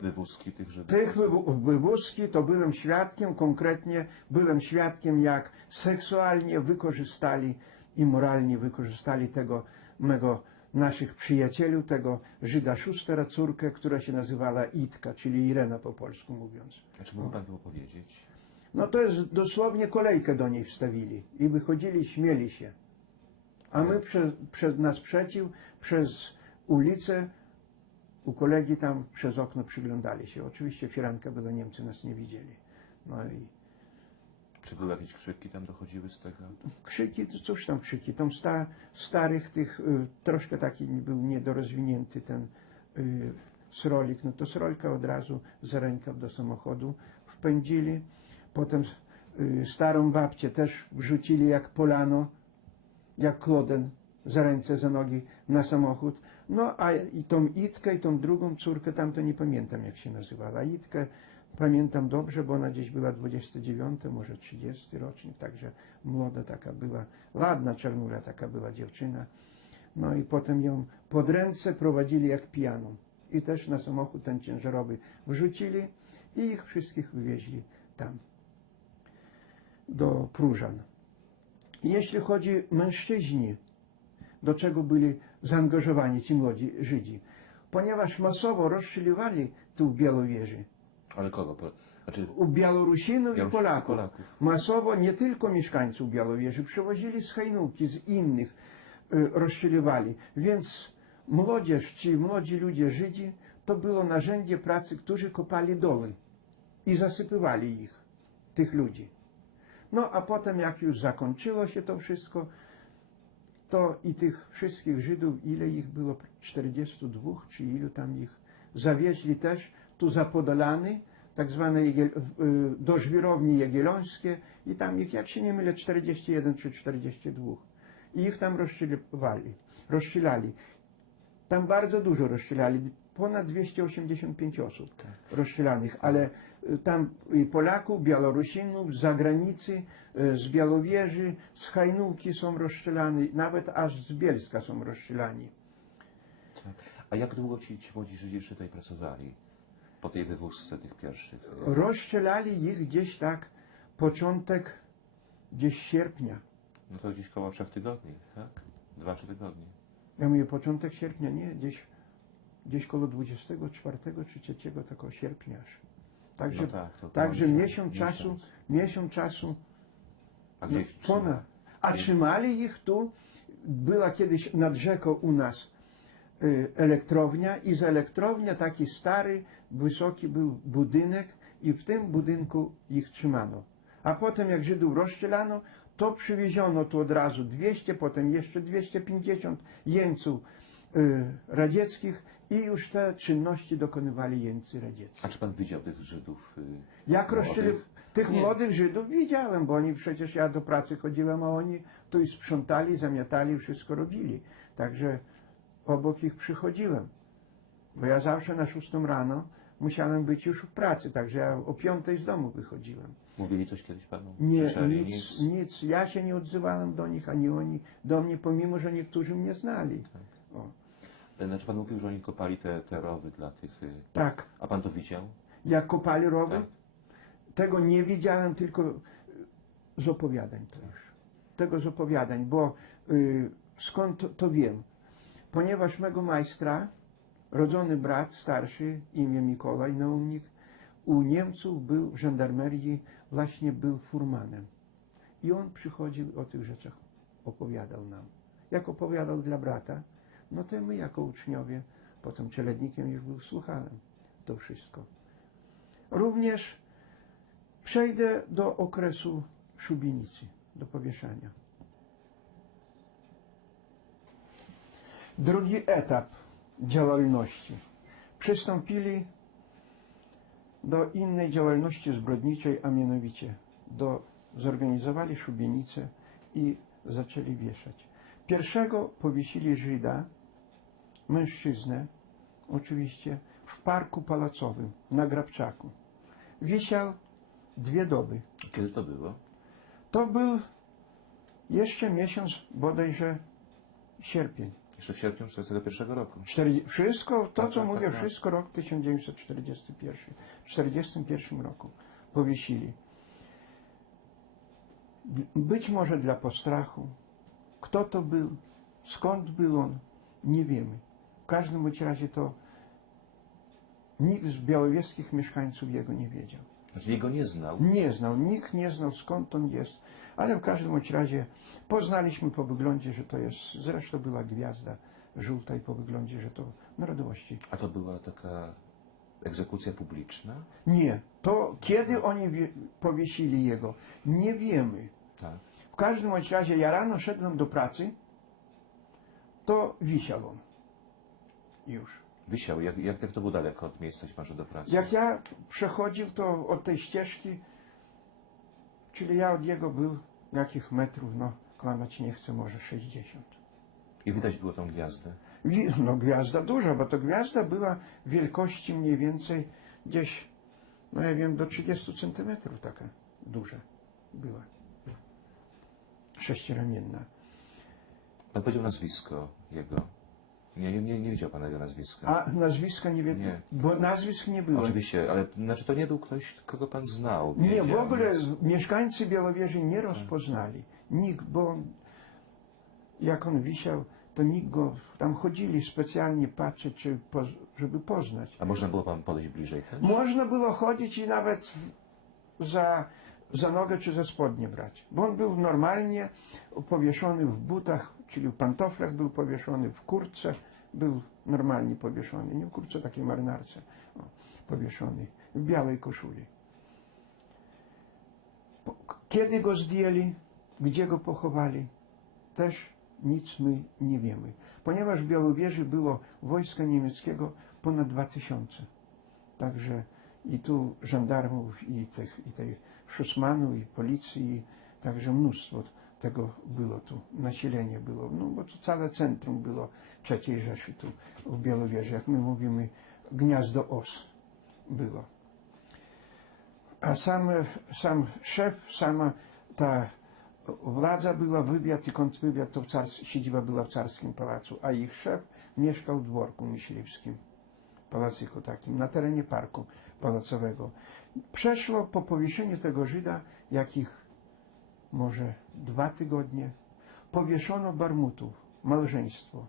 wywózki tych Żydów? Tych wywózki to byłem świadkiem, konkretnie byłem świadkiem, jak seksualnie wykorzystali i moralnie wykorzystali tego naszych przyjacieli, tego Żyda Szustera, córkę, która się nazywała Itka, czyli Irena po polsku mówiąc. A czy mógł pan to powiedzieć? No to jest dosłownie kolejkę do niej wstawili i wychodzili, śmieli się. A my naprzeciw, przez ulicę, u kolegi tam przez okno przyglądali się. Oczywiście firanka była, Niemcy nas nie widzieli. No i Czy były jakieś krzyki tam dochodziły z tego? krzyki, to cóż tam krzyki, tam starych tych, troszkę taki był niedorozwinięty ten srolik, no to srolka od razu za rękaw do samochodu wpędzili. Potem starą babcię też wrzucili jak polano, jak kloden, za ręce, za nogi na samochód. No a i tą Itkę, i tą drugą córkę, tam to nie pamiętam jak się nazywała. Itkę pamiętam dobrze, bo ona gdzieś była 29, może 30 rocznik, także młoda taka była, ładna czarnula taka była dziewczyna. No i potem ją pod ręce prowadzili jak pijaną. I też na samochód ten ciężarowy wrzucili i ich wszystkich wywieźli tam, do Prużan. Jeśli chodzi o mężczyźni, do czego byli zaangażowani ci młodzi Żydzi, ponieważ masowo rozstrzeliwali tu w Białowieży, Ale kogo? Znaczy, u Białorusinów i Polaków. Polaków. Masowo nie tylko mieszkańców Białowieży, przywozili z Hajnówki, z innych rozstrzeliwali. Więc młodzież, ci młodzi ludzie Żydzi, to było narzędzie pracy, którzy kopali doły i zasypywali ich, tych ludzi. No a potem jak już zakończyło się to wszystko, to i tych wszystkich Żydów, ile ich było, 42, czy ilu tam ich, zawieźli też tu za Podolany, tak zwane do żwirowni jagiellońskie i tam ich, jak się nie mylę, 41 czy 42. I ich tam rozstrzelali. Tam bardzo dużo rozstrzelali, ponad 285 osób rozstrzelanych, ale tam i Polaków, Białorusinów, z zagranicy, z Białowieży, z Hajnówki są rozstrzelani, nawet aż z Bielska są rozstrzelani. Tak. A jak długo ci młodzi Żydzi jeszcze tutaj pracowali? Po tej wywózce tych pierwszych? Rozstrzelali ich gdzieś tak, początek gdzieś sierpnia. No to gdzieś koło 3 tygodni, tak? 2-3 tygodnie. Ja mówię początek sierpnia, nie, gdzieś koło 24 czy 3 tego sierpnia aż. Także, No tak, to także miesiąc. miesiąc czasu A gdzie ich ponad. trzymali? A trzymali ich tu, była kiedyś nad rzeką u nas elektrownia i z elektrownia taki stary, wysoki był budynek i w tym budynku ich trzymano. A potem jak Żydów rozstrzelano, to przywieziono tu od razu 200, potem jeszcze 250 jeńców radzieckich i już te czynności dokonywali jeńcy radzieccy. A czy pan widział tych Żydów? Jak młodych? rozstrzeli tych Nie. młodych Żydów widziałem, bo oni przecież, ja do pracy chodziłem, a oni tu i sprzątali, zamiatali, wszystko robili. Także obok ich przychodziłem. Bo ja zawsze na 6 rano musiałem być już w pracy, także ja o 5 z domu wychodziłem. Mówili coś kiedyś panu? Nie, Słyszeli? nic. Ja się nie odzywałem do nich, ani oni do mnie, pomimo że niektórzy mnie znali. O, Znaczy pan mówił, że oni kopali te rowy dla tych... tak. A pan to widział? Jak kopali rowy, Tak. tego nie widziałem, tylko z opowiadań to już. Tego z opowiadań, bo skąd to wiem? Ponieważ mego majstra, rodzony brat starszy, imię Mikołaj Naumnik, u Niemców był w żandarmerii, właśnie był furmanem. I on przychodził o tych rzeczach, opowiadał nam. Jak opowiadał dla brata, no to my jako uczniowie, potem czeladnikiem już był, słuchałem to wszystko. Również przejdę do okresu szubienicy, do powieszania. Drugi etap działalności. Przystąpili do innej działalności zbrodniczej, a mianowicie zorganizowali szubienicę i zaczęli wieszać. Pierwszego powiesili Żyda, mężczyznę, oczywiście, w parku palacowym na Grabczaku. Wisiał 2 doby. Kiedy to było? To był jeszcze miesiąc, bodajże sierpień. Jeszcze w sierpniu 1941 roku. Wszystko, to co tak, mówię, tak. wszystko rok 1941. W 1941 roku powiesili. Być może dla postrachu. Kto to był, skąd był on, nie wiemy. W każdym bądź razie to nikt z białowieskich mieszkańców jego nie wiedział. Znaczy jego nie znał. Nie znał, nikt nie znał skąd on jest, ale w każdym bądź razie poznaliśmy po wyglądzie, że to jest, zresztą była gwiazda żółta i po wyglądzie, że to narodowości. A to była taka egzekucja publiczna? Nie, to kiedy oni powiesili jego, nie wiemy. Tak. W każdym bądź razie ja rano szedłem do pracy, to wisiał on już. Wisiał. Jak to było daleko od miejsca, gdzie pan szedł do pracy? Jak ja przechodził, to od tej ścieżki, czyli ja od jego był jakich metrów, no kłamać nie chcę, może 60. I widać było tą gwiazdę. No gwiazda duża, bo to gwiazda była wielkości mniej więcej gdzieś, no ja wiem, do 30 centymetrów taka duża była. Sześcioramienna. Pan powiedział nazwisko jego. Nie wiedział pan jego nazwiska. A nazwiska nie wiem, Nie. bo nazwisk nie było. Oczywiście, ale znaczy to nie był ktoś, kogo pan znał. Nie, wiedział, w ogóle nic. mieszkańcy Białowieży nie rozpoznali. Nikt, bo jak on wisiał, to nikt go, tam chodzili specjalnie patrzeć, żeby poznać. A można było pan podejść bliżej też? Można było chodzić i nawet za nogę czy za spodnie brać. Bo on był normalnie powieszony w butach, czyli w pantoflach był powieszony, w kurtce był normalnie powieszony. Nie w kurtce, takiej marynarce. Powieszony. W białej koszuli. Kiedy go zdjęli, gdzie go pochowali, też nic my nie wiemy. Ponieważ w Białowieży było wojska niemieckiego ponad 2000. Także i tu żandarmów, i tej Schussmanów, i policji, także mnóstwo tego było tu, nasilenie było, no bo to całe centrum było III Rzeszy tu w Białowieży, jak my mówimy, gniazdo os było. A sam szef, sama ta władza była, wywiad i kontrwywiad, to siedziba była w Carskim Pałacu, a ich szef mieszkał w dworku myśliwskim, pałacyku takim, na terenie parku palacowego. Przeszło po powieszeniu tego Żyda, jakich może 2 tygodnie, powieszono Barmutów, małżeństwo,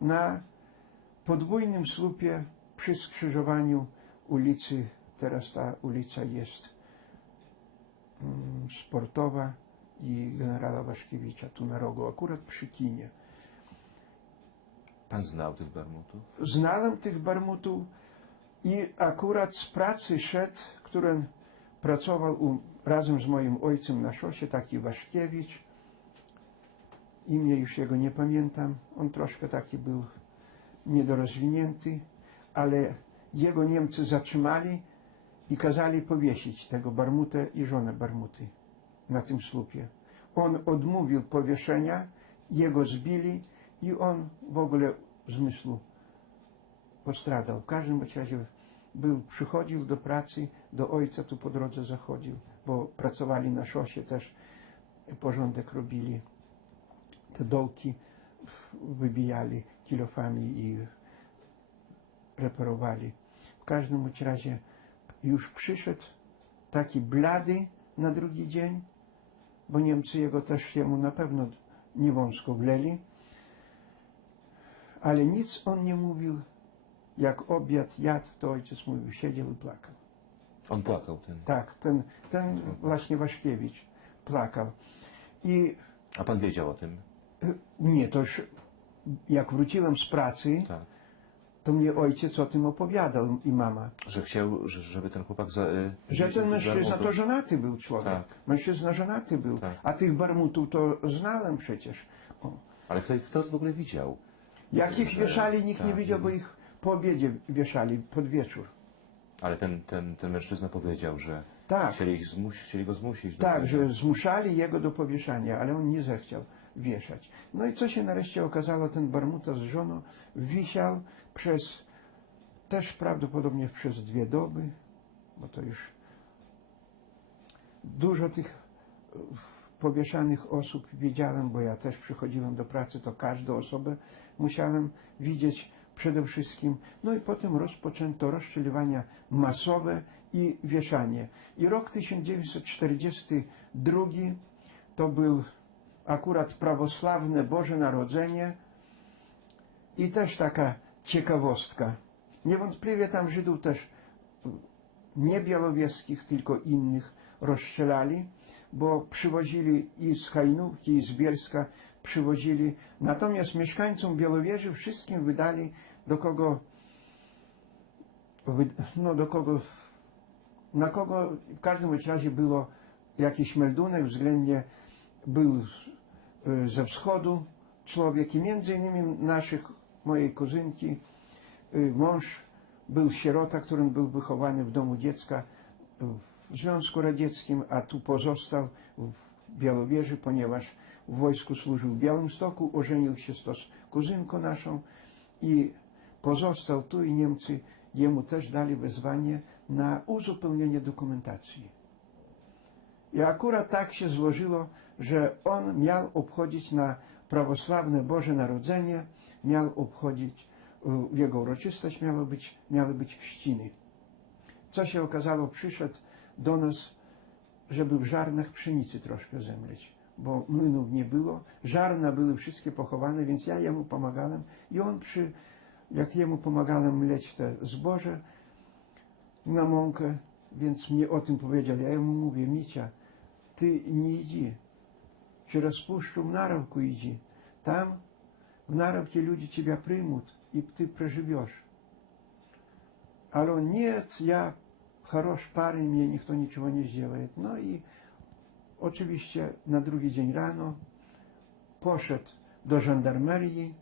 na podwójnym słupie przy skrzyżowaniu ulicy, teraz ta ulica jest Sportowa i generała Waszkiewicza, tu na rogu, akurat przy kinie. Pan znał tych Barmutów? Znałem tych Barmutów i akurat z pracy szedł, który pracował razem z moim ojcem na szosie, taki Waszkiewicz. Imię już jego nie pamiętam. On troszkę taki był niedorozwinięty, ale jego Niemcy zatrzymali i kazali powiesić tego Barmutę i żonę Barmuty na tym słupie. On odmówił powieszenia, jego zbili i on w ogóle zmysłu postradał. W każdym razie przychodził do pracy, do ojca tu po drodze zachodził, bo pracowali na szosie też, porządek robili. Te dołki wybijali kilofami i reperowali. W każdym razie już przyszedł taki blady na drugi dzień, bo Niemcy jego też jemu na pewno nie wąsko wleli, ale nic on nie mówił. Jak obiad jadł, to ojciec mówił, siedział i plakał. On płakał ten. Tak, ten właśnie Waszkiewicz plakał. A pan wiedział o tym? Nie, to już jak wróciłem z pracy, Tak. to mnie ojciec o tym opowiadał i mama. Że chciał, żeby ten chłopak Że ten mężczyzna to żonaty był człowiek. Tak. Mężczyzna żonaty był. Tak. A tych Barmutów to znałem przecież. O. Ale kto w ogóle widział? Jak ich Że- wieszali, nikt nie tak, wiedział, bo ich po obiedzie wieszali, pod wieczór. Ale ten mężczyzna powiedział, że Tak. chcieli go zmusić do Tak, tego. że zmuszali jego do powieszania, ale on nie zechciał wieszać. No i co się nareszcie okazało, ten Barmuta z żoną wisiał też prawdopodobnie przez 2 doby, bo to już dużo tych powieszanych osób widziałem, bo ja też przychodziłem do pracy, to każdą osobę musiałem widzieć przede wszystkim. No i potem rozpoczęto rozstrzeliwania masowe i wieszanie. I rok 1942 to był akurat prawosławne Boże Narodzenie i też taka ciekawostka. Niewątpliwie tam Żydów też nie białowieskich, tylko innych rozstrzelali, bo przywozili i z Hajnówki, i z Bielska przywozili. Natomiast mieszkańcom Białowieży wszystkim wydali, na kogo w każdym razie było jakiś meldunek, względnie był ze wschodu człowiek i między innymi mojej kuzynki mąż był sierota, który był wychowany w domu dziecka w Związku Radzieckim, a tu pozostał w Białowieży, ponieważ w wojsku służył w Białymstoku, ożenił się z kuzynką naszą i pozostał tu i Niemcy jemu też dali wezwanie na uzupełnienie dokumentacji. I akurat tak się złożyło, że on miał obchodzić na prawosławne Boże Narodzenie, miał obchodzić, jego uroczystość miały być chrzciny. Co się okazało, przyszedł do nas, żeby w żarnach pszenicy troszkę zemleć, bo młynów nie było, żarna były wszystkie pochowane, więc ja jemu pomagałem i on jak jemu pomagałem mleć te zboże na mąkę, więc mnie o tym powiedział. Ja jemu mówię: Micia, ty nie idzi, через пущу в Наровку иди, там в Наровке люди тебя примут, и ты проживешь. Ale on: нет, я хороший парень, мне никто ничего не сделает. No i oczywiście na drugi dzień rano poszedł do żandarmerii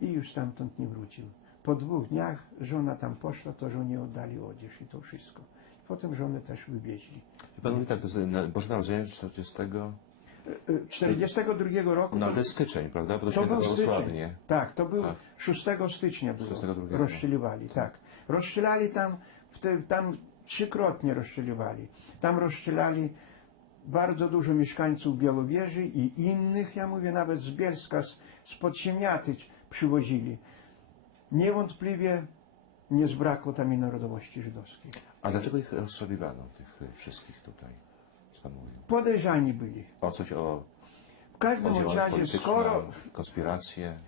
i już stamtąd nie wrócił. Po 2 dniach żona tam poszła, to żonie oddali odzież i to wszystko. Potem żonę też wywieźli. Pan mówi tak, to jest Boże Narodzenie 42 roku. No ale to jest styczeń, prawda? Bo to To święto był styczeń. prawosławnie. Tak, to był Tak. 6 stycznia było. 62. Rozstrzeliwali, tak. Rozstrzelali tam 3-krotnie rozstrzeliwali. Tam rozstrzelali bardzo dużo mieszkańców Białowieży i innych, ja mówię nawet z Bielska, z Podsiemiatyć przywozili. Niewątpliwie nie zbrakło tam i narodowości żydowskiej. A dlaczego ich rozstrzeliwano, tych wszystkich tutaj, co pan mówił? Podejrzani byli. O coś o W każdym działalność razie, polityczną, skoro konspirację?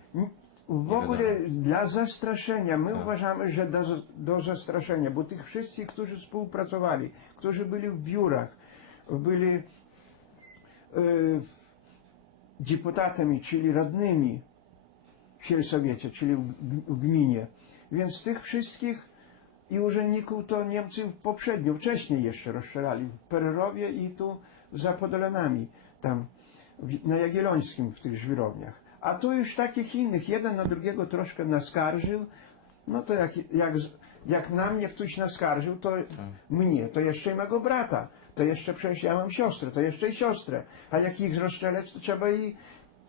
w ogóle dla zastraszenia, my uważamy, że do zastraszenia, bo tych wszystkich, którzy współpracowali, którzy byli w biurach, byli deputatami, czyli radnymi w siersowiecie, czyli w gminie, więc tych wszystkich i urzędników to Niemcy wcześniej jeszcze rozstrzelali w Pererowie i tu za Podolanami, tam na Jagiellońskim w tych żwirowniach. A tu już takich innych, jeden na drugiego troszkę naskarżył, no to jak na mnie ktoś naskarżył, to mnie, to jeszcze i mego brata, to jeszcze przecież ja mam siostrę, to jeszcze i siostrę, a jak ich rozstrzelać, to trzeba i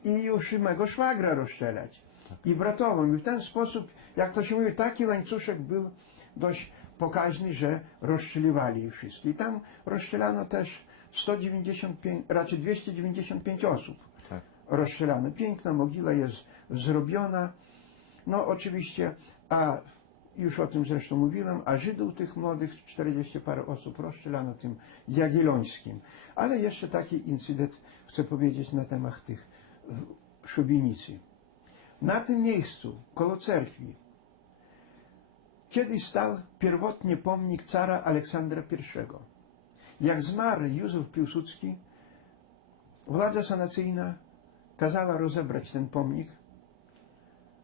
już i mego szwagra rozstrzelać, i bratową. I w ten sposób, jak to się mówi, taki łańcuszek był dość pokaźny, że rozstrzeliwali ich wszystkich. I tam rozstrzelano też 295 osób. Tak. Rozstrzelano. Piękna mogila jest zrobiona. No oczywiście, a już o tym zresztą mówiłem, a Żydów tych młodych 40 parę osób rozstrzelano tym jagiellońskim. Ale jeszcze taki incydent chcę powiedzieć na temat tych szubienicy. Na tym miejscu, koło cerkwi, kiedyś stał pierwotnie pomnik cara Aleksandra I. Jak zmarł Józef Piłsudski, władza sanacyjna kazała rozebrać ten pomnik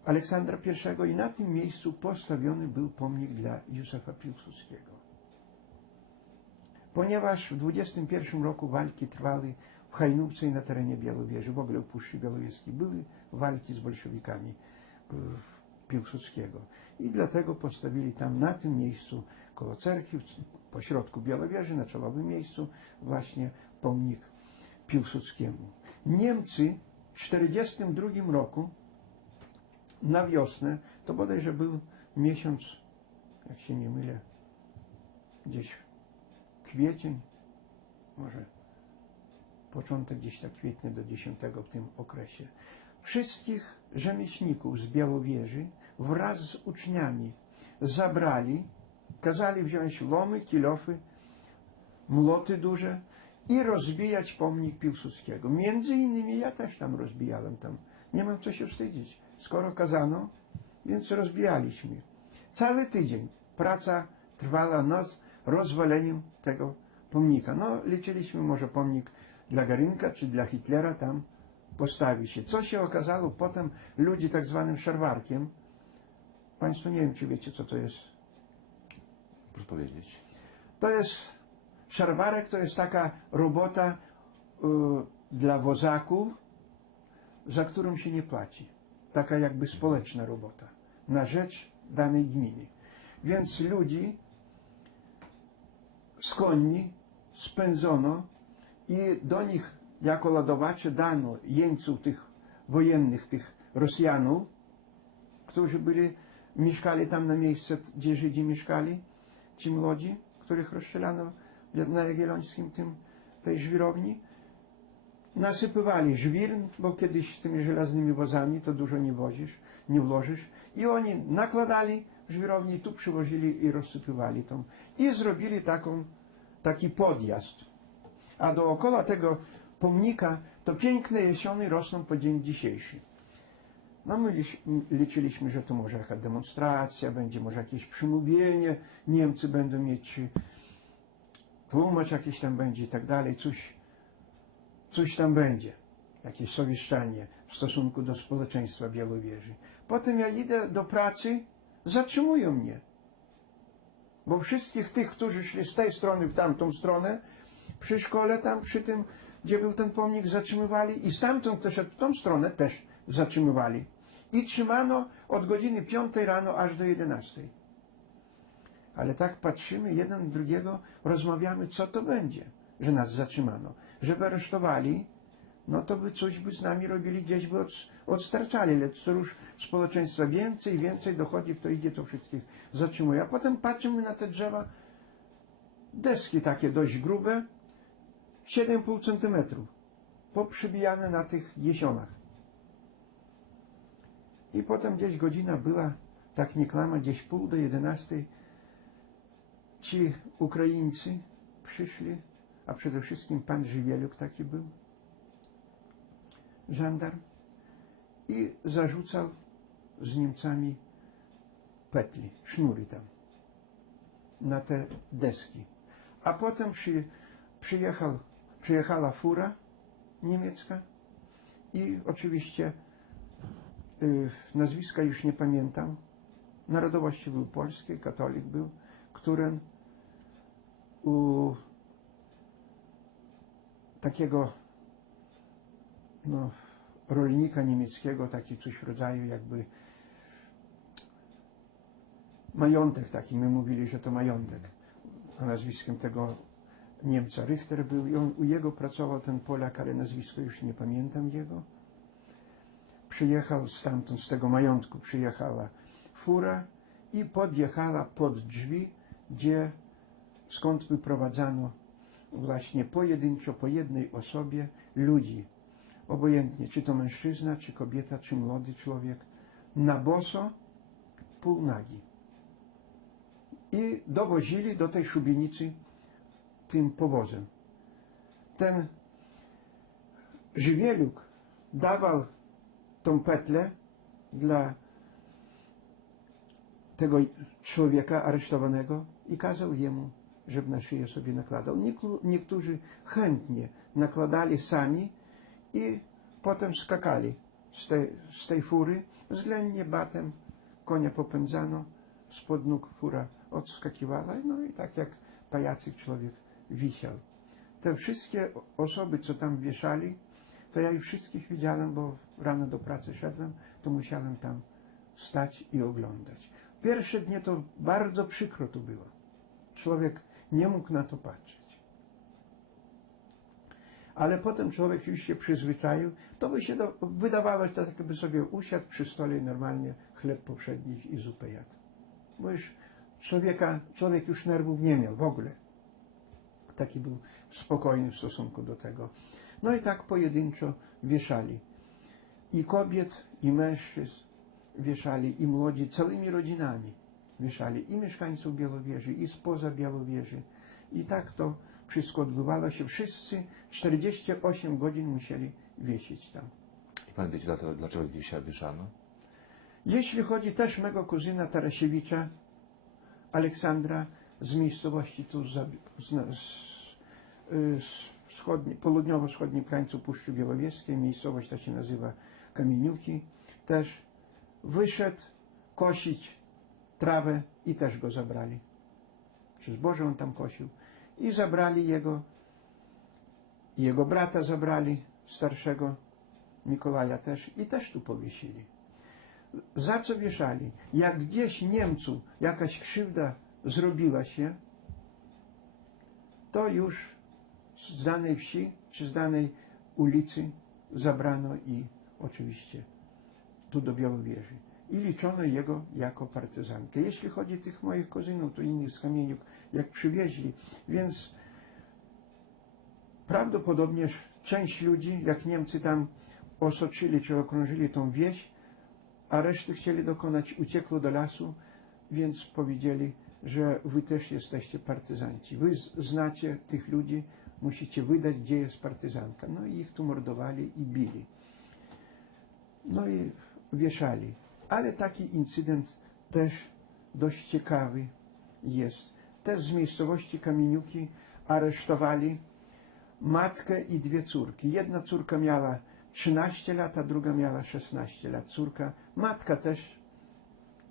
Aleksandra I i na tym miejscu postawiony był pomnik dla Józefa Piłsudskiego. Ponieważ w 21 roku walki trwały w Hajnówce i na terenie Białowieży, w ogóle w Puszczy Białowieskiej były walki z bolszewikami w Piłsudskiego. I dlatego postawili tam, na tym miejscu, koło cerkwi, pośrodku Białowieży, na czołowym miejscu, właśnie pomnik Piłsudskiemu. Niemcy w 1942 roku na wiosnę, to bodajże był miesiąc, jak się nie mylę, gdzieś kwiecień, może początek gdzieś tak kwietnia do 10 w tym okresie. Wszystkich rzemieślników z Białowieży wraz z uczniami zabrali, kazali wziąć lomy, kilofy, młoty duże i rozbijać pomnik Piłsudskiego. Między innymi ja też tam rozbijałem tam. Nie mam co się wstydzić. Skoro kazano, więc rozbijaliśmy. Cały tydzień praca trwała nad rozwaleniem tego pomnika. No, liczyliśmy może pomnik dla Garynka czy dla Hitlera tam postawi się. Co się okazało potem ludzi tak zwanym szarwarkiem. Państwo nie wiem, czy wiecie, co to jest. Proszę powiedzieć. To jest szarwarek, to jest taka robota dla wozaków, za którą się nie płaci. Taka jakby społeczna robota na rzecz danej gminy. Więc ludzi z koni spędzono i do nich jako ładowacze dano jeńców tych wojennych, tych Rosjanów, którzy mieszkali tam na miejscu, gdzie Żydzi mieszkali, ci młodzi, których rozstrzelano na Jagiellońskim tej żwirowni. Nasypywali żwirn, bo kiedyś tymi żelaznymi wozami to dużo nie włożysz. I oni nakładali w żwirowni, tu przywozili i rozsypywali tą. I zrobili taki podjazd. A dookoła tego pomnika to piękne jesiony rosną po dzień dzisiejszy. No my liczyliśmy, że to może jakaś demonstracja, będzie może jakieś przemówienie, Niemcy będą mieć, tłumacz jakiś tam będzie i tak dalej, coś tam będzie, jakieś sowieszczanie w stosunku do społeczeństwa Białowieży. Potem ja idę do pracy, zatrzymują mnie. Bo wszystkich tych, którzy szli z tej strony w tamtą stronę, przy szkole tam, przy tym, gdzie był ten pomnik, zatrzymywali i stamtąd, kto szedł w tą stronę, też zatrzymywali. I trzymano od godziny 5 rano aż do 11. Ale tak patrzymy jeden drugiego, rozmawiamy, co to będzie, że nas zatrzymano. Żeby aresztowali, no to by coś z nami robili, gdzieś by odstarczali. Ale co już społeczeństwa więcej i więcej dochodzi, kto idzie, to wszystkich zatrzymuje. A potem patrzymy na te drzewa, deski takie dość grube, 7,5 cm, poprzybijane na tych jesionach. I potem gdzieś godzina była, tak nie klama, gdzieś pół do 11. Ci Ukraińcy przyszli, a przede wszystkim pan Żywieluk taki był, żandarm, i zarzucał z Niemcami petli, sznury tam, na te deski. A potem przyjechała fura niemiecka i oczywiście nazwiska już nie pamiętam, narodowości był polskiej, katolik był, który u takiego rolnika niemieckiego, taki coś w rodzaju jakby majątek taki, my mówili, że to majątek, a nazwiskiem tego Niemca Richter był i on u jego pracował, ten Polak, ale nazwisko już nie pamiętam jego. Przyjechał stamtąd, z tego majątku przyjechała fura i podjechała pod drzwi, skąd wyprowadzano właśnie pojedynczo, po jednej osobie ludzi, obojętnie, czy to mężczyzna, czy kobieta, czy młody człowiek, na boso, półnagi. I dowozili do tej szubienicy tym powozem. Ten Żywieluk dawał tą petlę dla tego człowieka aresztowanego i kazał jemu, żeby na szyję sobie nakładał. Niektórzy chętnie nakładali sami i potem skakali z tej fury, względnie batem konia popędzano, spod nóg fura odskakiwała, no i tak jak pajacyk człowiek wisiał. Te wszystkie osoby, co tam wieszali, to ja ich wszystkich widziałem, bo rano do pracy szedłem, to musiałem tam stać i oglądać. Pierwsze dnie to bardzo przykro to było. Człowiek nie mógł na to patrzeć. Ale potem człowiek już się przyzwyczaił, to by się wydawało, że tak jakby sobie usiadł przy stole i normalnie chleb powszedni i zupę jadł. Bo już człowiek już nerwów nie miał w ogóle. Taki był spokojny w stosunku do tego. No i tak pojedynczo wieszali. I kobiet, i mężczyzn wieszali, i młodzi, całymi rodzinami wieszali. I mieszkańców Białowieży, i spoza Białowieży. I tak to wszystko odbywało się. Wszyscy 48 godzin musieli wiesić tam. I pan wiecie, dlaczego wieszano? Jeśli chodzi też mego kuzyna Tarasiewicza, Aleksandra, z miejscowości tu południowo-wschodniej krańcu Puszczy Białowieskiej, miejscowość ta się nazywa Kamieniuki, też wyszedł kosić trawę i też go zabrali. Czy zboże on tam kosił? I zabrali jego brata zabrali, starszego Mikołaja też, i też tu powiesili. Za co wieszali? Jak gdzieś Niemcu jakaś krzywda zrobiła się, to już z danej wsi czy z danej ulicy zabrano i oczywiście tu do Białowieży. I liczono jego jako partyzankę. Jeśli chodzi o tych moich kuzynów, to innych z Kamieniuk, jak przywieźli. Więc prawdopodobnie część ludzi, jak Niemcy tam osoczyli czy okrążyli tą wieś, a reszty chcieli dokonać, uciekło do lasu, więc powiedzieli, że wy też jesteście partyzanci. Wy znacie tych ludzi, musicie wydać, gdzie jest partyzanka. No i ich tu mordowali i bili. No i wieszali. Ale taki incydent też dość ciekawy jest. Też z miejscowości Kamieniuki aresztowali matkę i dwie córki. Jedna córka miała 13 lat, a druga miała 16 lat. Matka też,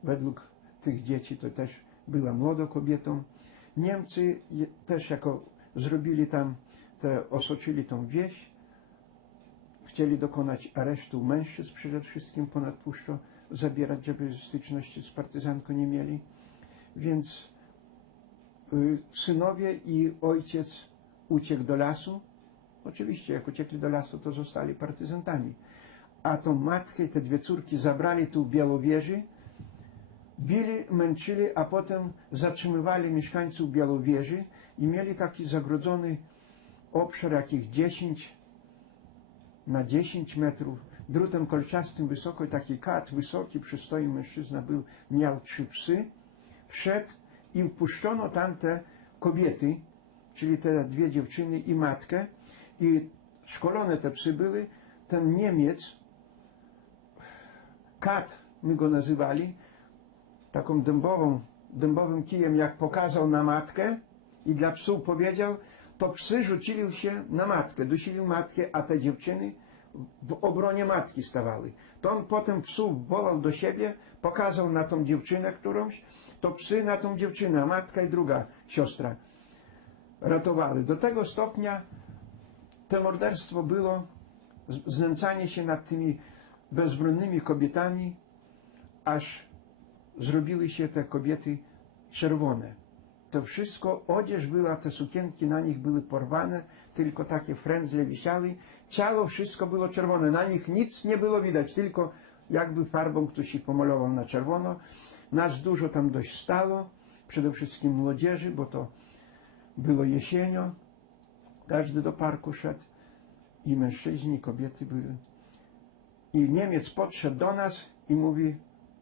według tych dzieci, to też była młodą kobietą. Niemcy też jako zrobili tam, osoczyli tą wieś, chcieli dokonać aresztu mężczyzn przede wszystkim ponad puszczą, zabierać, żeby styczności z partyzanką nie mieli. Więc synowie i ojciec uciekł do lasu. Oczywiście, jak uciekli do lasu, to zostali partyzantami. A tą matkę i te dwie córki zabrali tu w Białowieży, bili, męczyli, a potem zatrzymywali mieszkańców Białowieży i mieli taki zagrodzony obszar, jakich 10 na 10 metrów, drutem kolczastym wysoko, taki kat wysoki, przystojny mężczyzna był, miał 3 psy, wszedł i wpuszczono tam te kobiety, czyli te dwie dziewczyny i matkę, i szkolone te psy były. Ten Niemiec, kat my go nazywali, taką dębowym kijem jak pokazał na matkę i dla psów powiedział, to psy rzucili się na matkę, dusili matkę, a te dziewczyny w obronie matki stawały. To on potem psów wolał do siebie, pokazał na tą dziewczynę którąś, to psy na tą dziewczynę, a matka i druga siostra ratowali. Do tego stopnia to morderstwo było, znęcanie się nad tymi bezbronnymi kobietami, aż zrobiły się te kobiety czerwone. To wszystko, odzież była, te sukienki na nich były porwane, tylko takie frędzle wisiały. Ciało wszystko było czerwone, na nich nic nie było widać, tylko jakby farbą ktoś ich pomalował na czerwono. Nas dużo tam dość stało, przede wszystkim młodzieży, bo to było jesienią. Każdy do parku szedł i mężczyźni, i kobiety były. I Niemiec podszedł do nas i mówi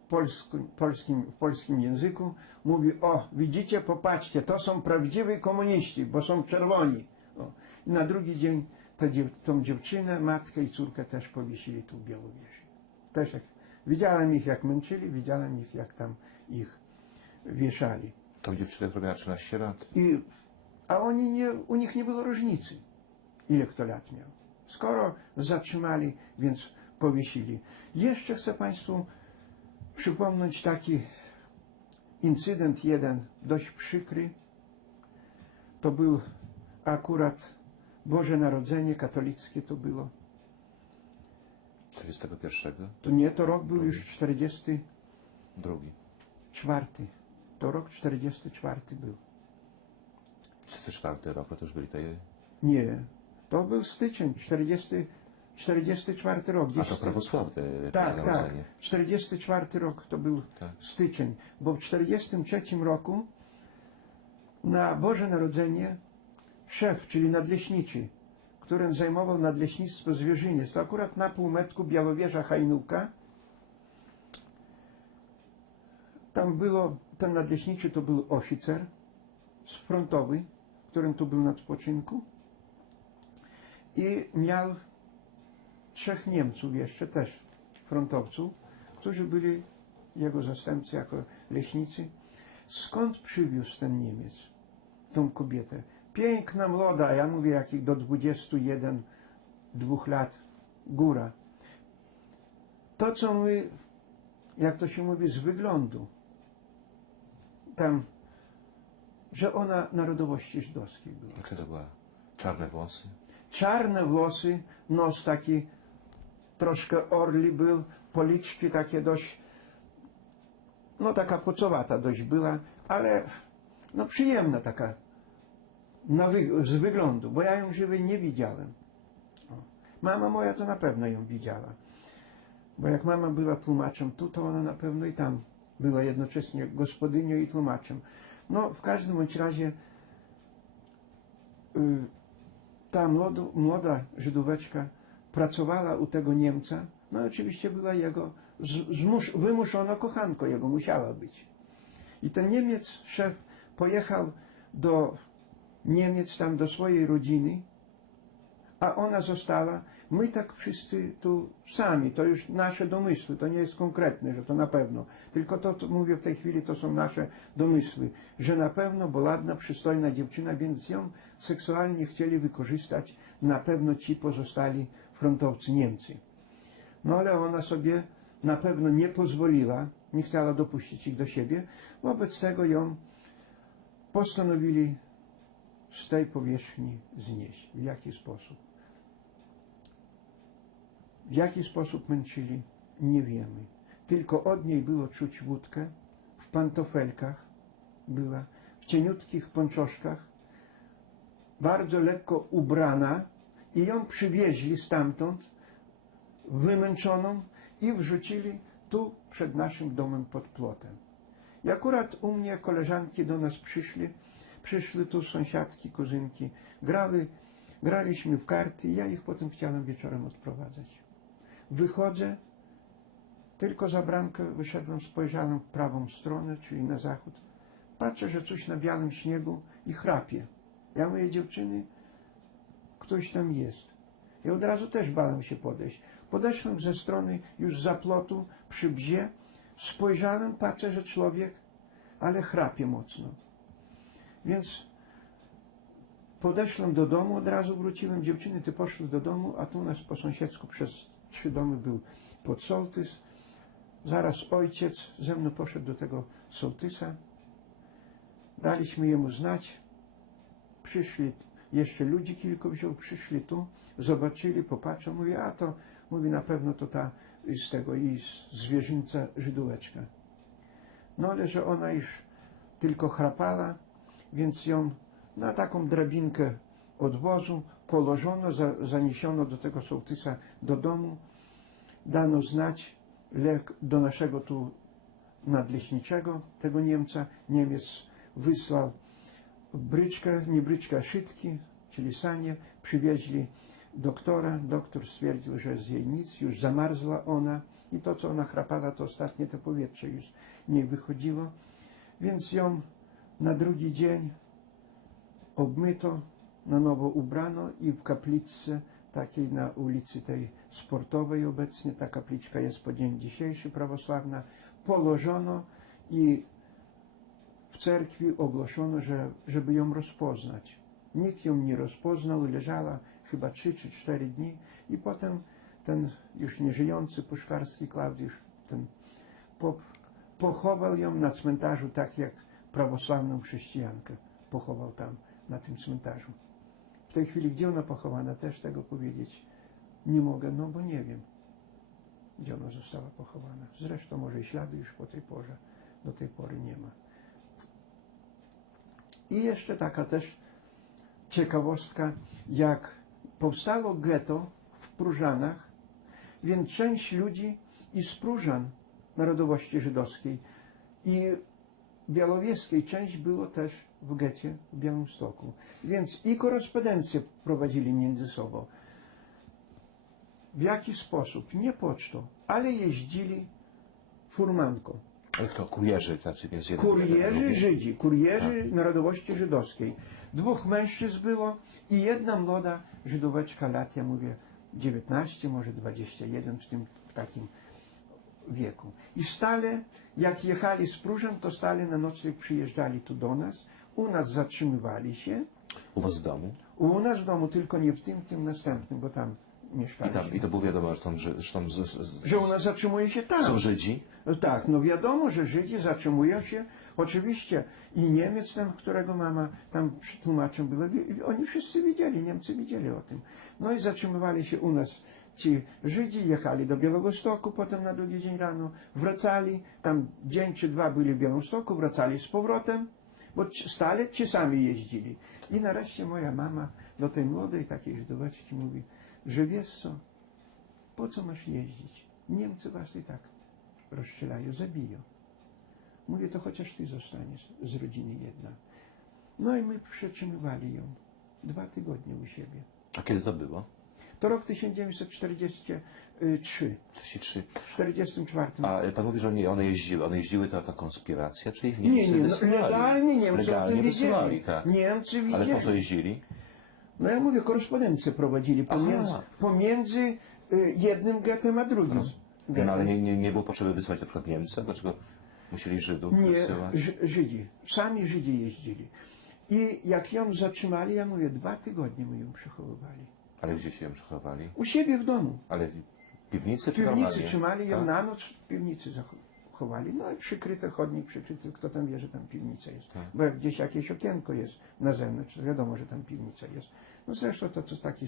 w polskim języku, mówi, o, widzicie, popatrzcie, to są prawdziwi komuniści, bo są czerwoni. O. I na drugi dzień tą dziewczynę, matkę i córkę też powiesili tu w Białowieży. Też widziałem ich, jak męczyli, widziałem ich, jak tam ich wieszali. Tą dziewczynę, która miała 13 lat? A u nich nie było różnicy, ile kto lat miał. Skoro zatrzymali, więc powiesili. Jeszcze chcę Państwu przypomnieć taki incydent jeden, dość przykry. To był akurat Boże Narodzenie katolickie to było. 41? To nie, to rok był już 40, Drugi. Czwarty. To rok 44 był. 34 rok, to już byli tej... Nie, to był styczeń, 44 rok. A Gdzieś to prawosławne tak, tak. narodzenie. 44 rok to był Tak. styczeń, bo w 43 roku na Boże Narodzenie szef, czyli nadleśniczy, który zajmował nadleśnictwo zwierzyniec, to akurat na półmetku Białowieża Hajnówka, tam było, ten nadleśniczy to był oficer frontowy, którym tu był na odpoczynku i miał 3 Niemców jeszcze też frontowców, którzy byli jego zastępcy jako leśnicy. Skąd przywiózł ten Niemiec tą kobietę? Piękna, młoda, a ja mówię jakich do 21, 2 lat, góra. To, co my, jak to się mówi, z wyglądu, tam, że ona narodowości żydowskiej była. A czy to była czarne włosy? Czarne włosy, nos taki troszkę orli był, policzki takie dość, no taka pocowata dość była, ale no przyjemna taka z wyglądu, bo ja ją żywej nie widziałem. O. Mama moja to na pewno ją widziała, bo jak mama była tłumaczem tu, to ona na pewno i tam była jednocześnie gospodynią i tłumaczem. No w każdym bądź razie ta młoda Żydóweczka pracowała u tego Niemca, no oczywiście była jego wymuszona kochanką, jego musiała być. I ten Niemiec, szef, pojechał do Niemiec, tam do swojej rodziny, a ona została. My tak wszyscy tu sami, to już nasze domysły, to nie jest konkretne, że to na pewno. Tylko to, co mówię w tej chwili, to są nasze domysły, że na pewno, bo ładna, przystojna dziewczyna, więc ją seksualnie chcieli wykorzystać na pewno ci pozostali frontowcy Niemcy. No ale ona sobie na pewno nie pozwoliła, nie chciała dopuścić ich do siebie, wobec tego ją postanowili z tej powierzchni znieść. W jaki sposób? W jaki sposób męczyli? Nie wiemy. Tylko od niej było czuć wódkę, w pantofelkach była, w cieniutkich pończoszkach, bardzo lekko ubrana i ją przywieźli stamtąd, wymęczoną i wrzucili tu przed naszym domem pod płotem. I akurat u mnie koleżanki do nas przyszły tu sąsiadki, kuzynki, graliśmy w karty i ja ich potem chciałem wieczorem odprowadzać. Wychodzę, tylko za bramkę wyszedłem, spojrzałem w prawą stronę, czyli na zachód. Patrzę, że coś na białym śniegu i chrapie. Ja mówię, dziewczyny, ktoś tam jest. I od razu też bałem się podejść. Podeszłem ze strony już za płotu, przy bzie, spojrzałem, patrzę, że człowiek, ale chrapie mocno. Więc podeszłem do domu, od razu wróciłem, dziewczyny, ty poszły do domu, a tu u nas po sąsiedzku przez 3 domy był podsołtys. Zaraz ojciec ze mną poszedł do tego sołtysa. Daliśmy jemu znać. Przyszli, jeszcze ludzi kilku wziął, przyszli tu, zobaczyli, popatrzą, mówi, a to, mówi, na pewno to ta z tego i zwierzyńca Żydóweczka. No ale że ona już tylko chrapała, więc ją na taką drabinkę od wozu położono, zaniesiono do tego sołtysa do domu, dano znać do naszego tu nadleśniczego, tego Niemca. Niemiec wysłał bryczkę, nie bryczkę, a szytki, czyli sanie, przywieźli doktora. Doktor stwierdził, że z jej nic, już zamarzła ona i to, co ona chrapała, to ostatnie to powietrze już nie wychodziło. Więc ją na drugi dzień obmyto, na nowo ubrano i w kapliczce takiej na ulicy tej Sportowej obecnie, ta kapliczka jest po dzień dzisiejszy prawosławna, położono i w cerkwi ogłoszono, żeby ją rozpoznać. Nikt ją nie rozpoznał, leżała chyba 3 czy 4 dni i potem ten już nieżyjący puszkarski Klaudiusz, ten pop, pochował ją na cmentarzu tak jak prawosławną chrześcijankę pochował tam na tym cmentarzu. W tej chwili, gdzie ona pochowana, też tego powiedzieć nie mogę, no bo nie wiem. gdzie ona została pochowana. Zresztą może i śladu już do tej pory nie ma. I jeszcze taka też ciekawostka, jak powstało getto w Próżanach, więc część ludzi i z Próżan narodowości żydowskiej i białowieskiej część było też w getcie w Białymstoku. Więc i korespondencję prowadzili między sobą. W jaki sposób? Nie pocztą, ale jeździli furmanką. Ale kto? Kurierzy tacy, więc jeden Kurierzy drugi? Żydzi, kurierzy narodowości żydowskiej. 2 mężczyzn było i jedna młoda Żydóweczka lat, ja mówię 19, może 21 w tym takim wieku. I stale, jak jechali z Próżan, to stale na nocleg przyjeżdżali tu do nas, u nas zatrzymywali się, U was w domu? u nas w domu, tylko nie w tym następnym, bo tam mieszkaliśmy. I to było wiadomo, Że u nas zatrzymuje się tam. są Żydzi? No tak, no wiadomo, że Żydzi zatrzymują się, oczywiście i Niemiec, tam, którego mama tam tłumaczem była, oni wszyscy wiedzieli, Niemcy wiedzieli o tym. No i zatrzymywali się u nas ci Żydzi, jechali do Białegostoku, potem na drugi dzień rano wracali, tam dzień czy 2 byli w Białymstoku, wracali z powrotem, bo stale ci sami jeździli. I nareszcie moja mama do tej młodej takiej Żydóweczki mówi, że wiesz co, po co masz jeździć? Niemcy was i tak rozstrzelają, zabiją. Mówię, to chociaż ty zostaniesz z rodziny jedna. No i my przetrzymywali ją 2 tygodnie u siebie. A kiedy to było? To rok 1943. 33. W 1944. A pan mówi, że one jeździły to konspiracja, czy ich Nie, Niemcy nie, no, wysyłali? legalnie Niemcy Legalnie o tym wysyłali, wiedzieli. tak. Niemcy Ale wiedzieli. po co jeździli? No ja mówię, korespondencję prowadzili Aha. pomiędzy jednym gettem a drugim. No gettem. ale nie było potrzeby wysłać na przykład Niemca? Dlaczego musieli Żydów Nie, wysyłać? Żydzi. Sami Żydzi jeździli. I jak ją zatrzymali, ja mówię, 2 tygodnie my ją przechowywali. Ale gdzie się ją przechowali? U siebie w domu. Ale w piwnicy W czy piwnicy normalnie? trzymali ją Tak? na noc, w piwnicy zachowali. No i przykryty chodnik, przykryty, kto tam wie, że tam piwnica jest. Tak. Bo jak gdzieś jakieś okienko jest na zewnątrz, to wiadomo, że tam piwnica jest. No zresztą to taki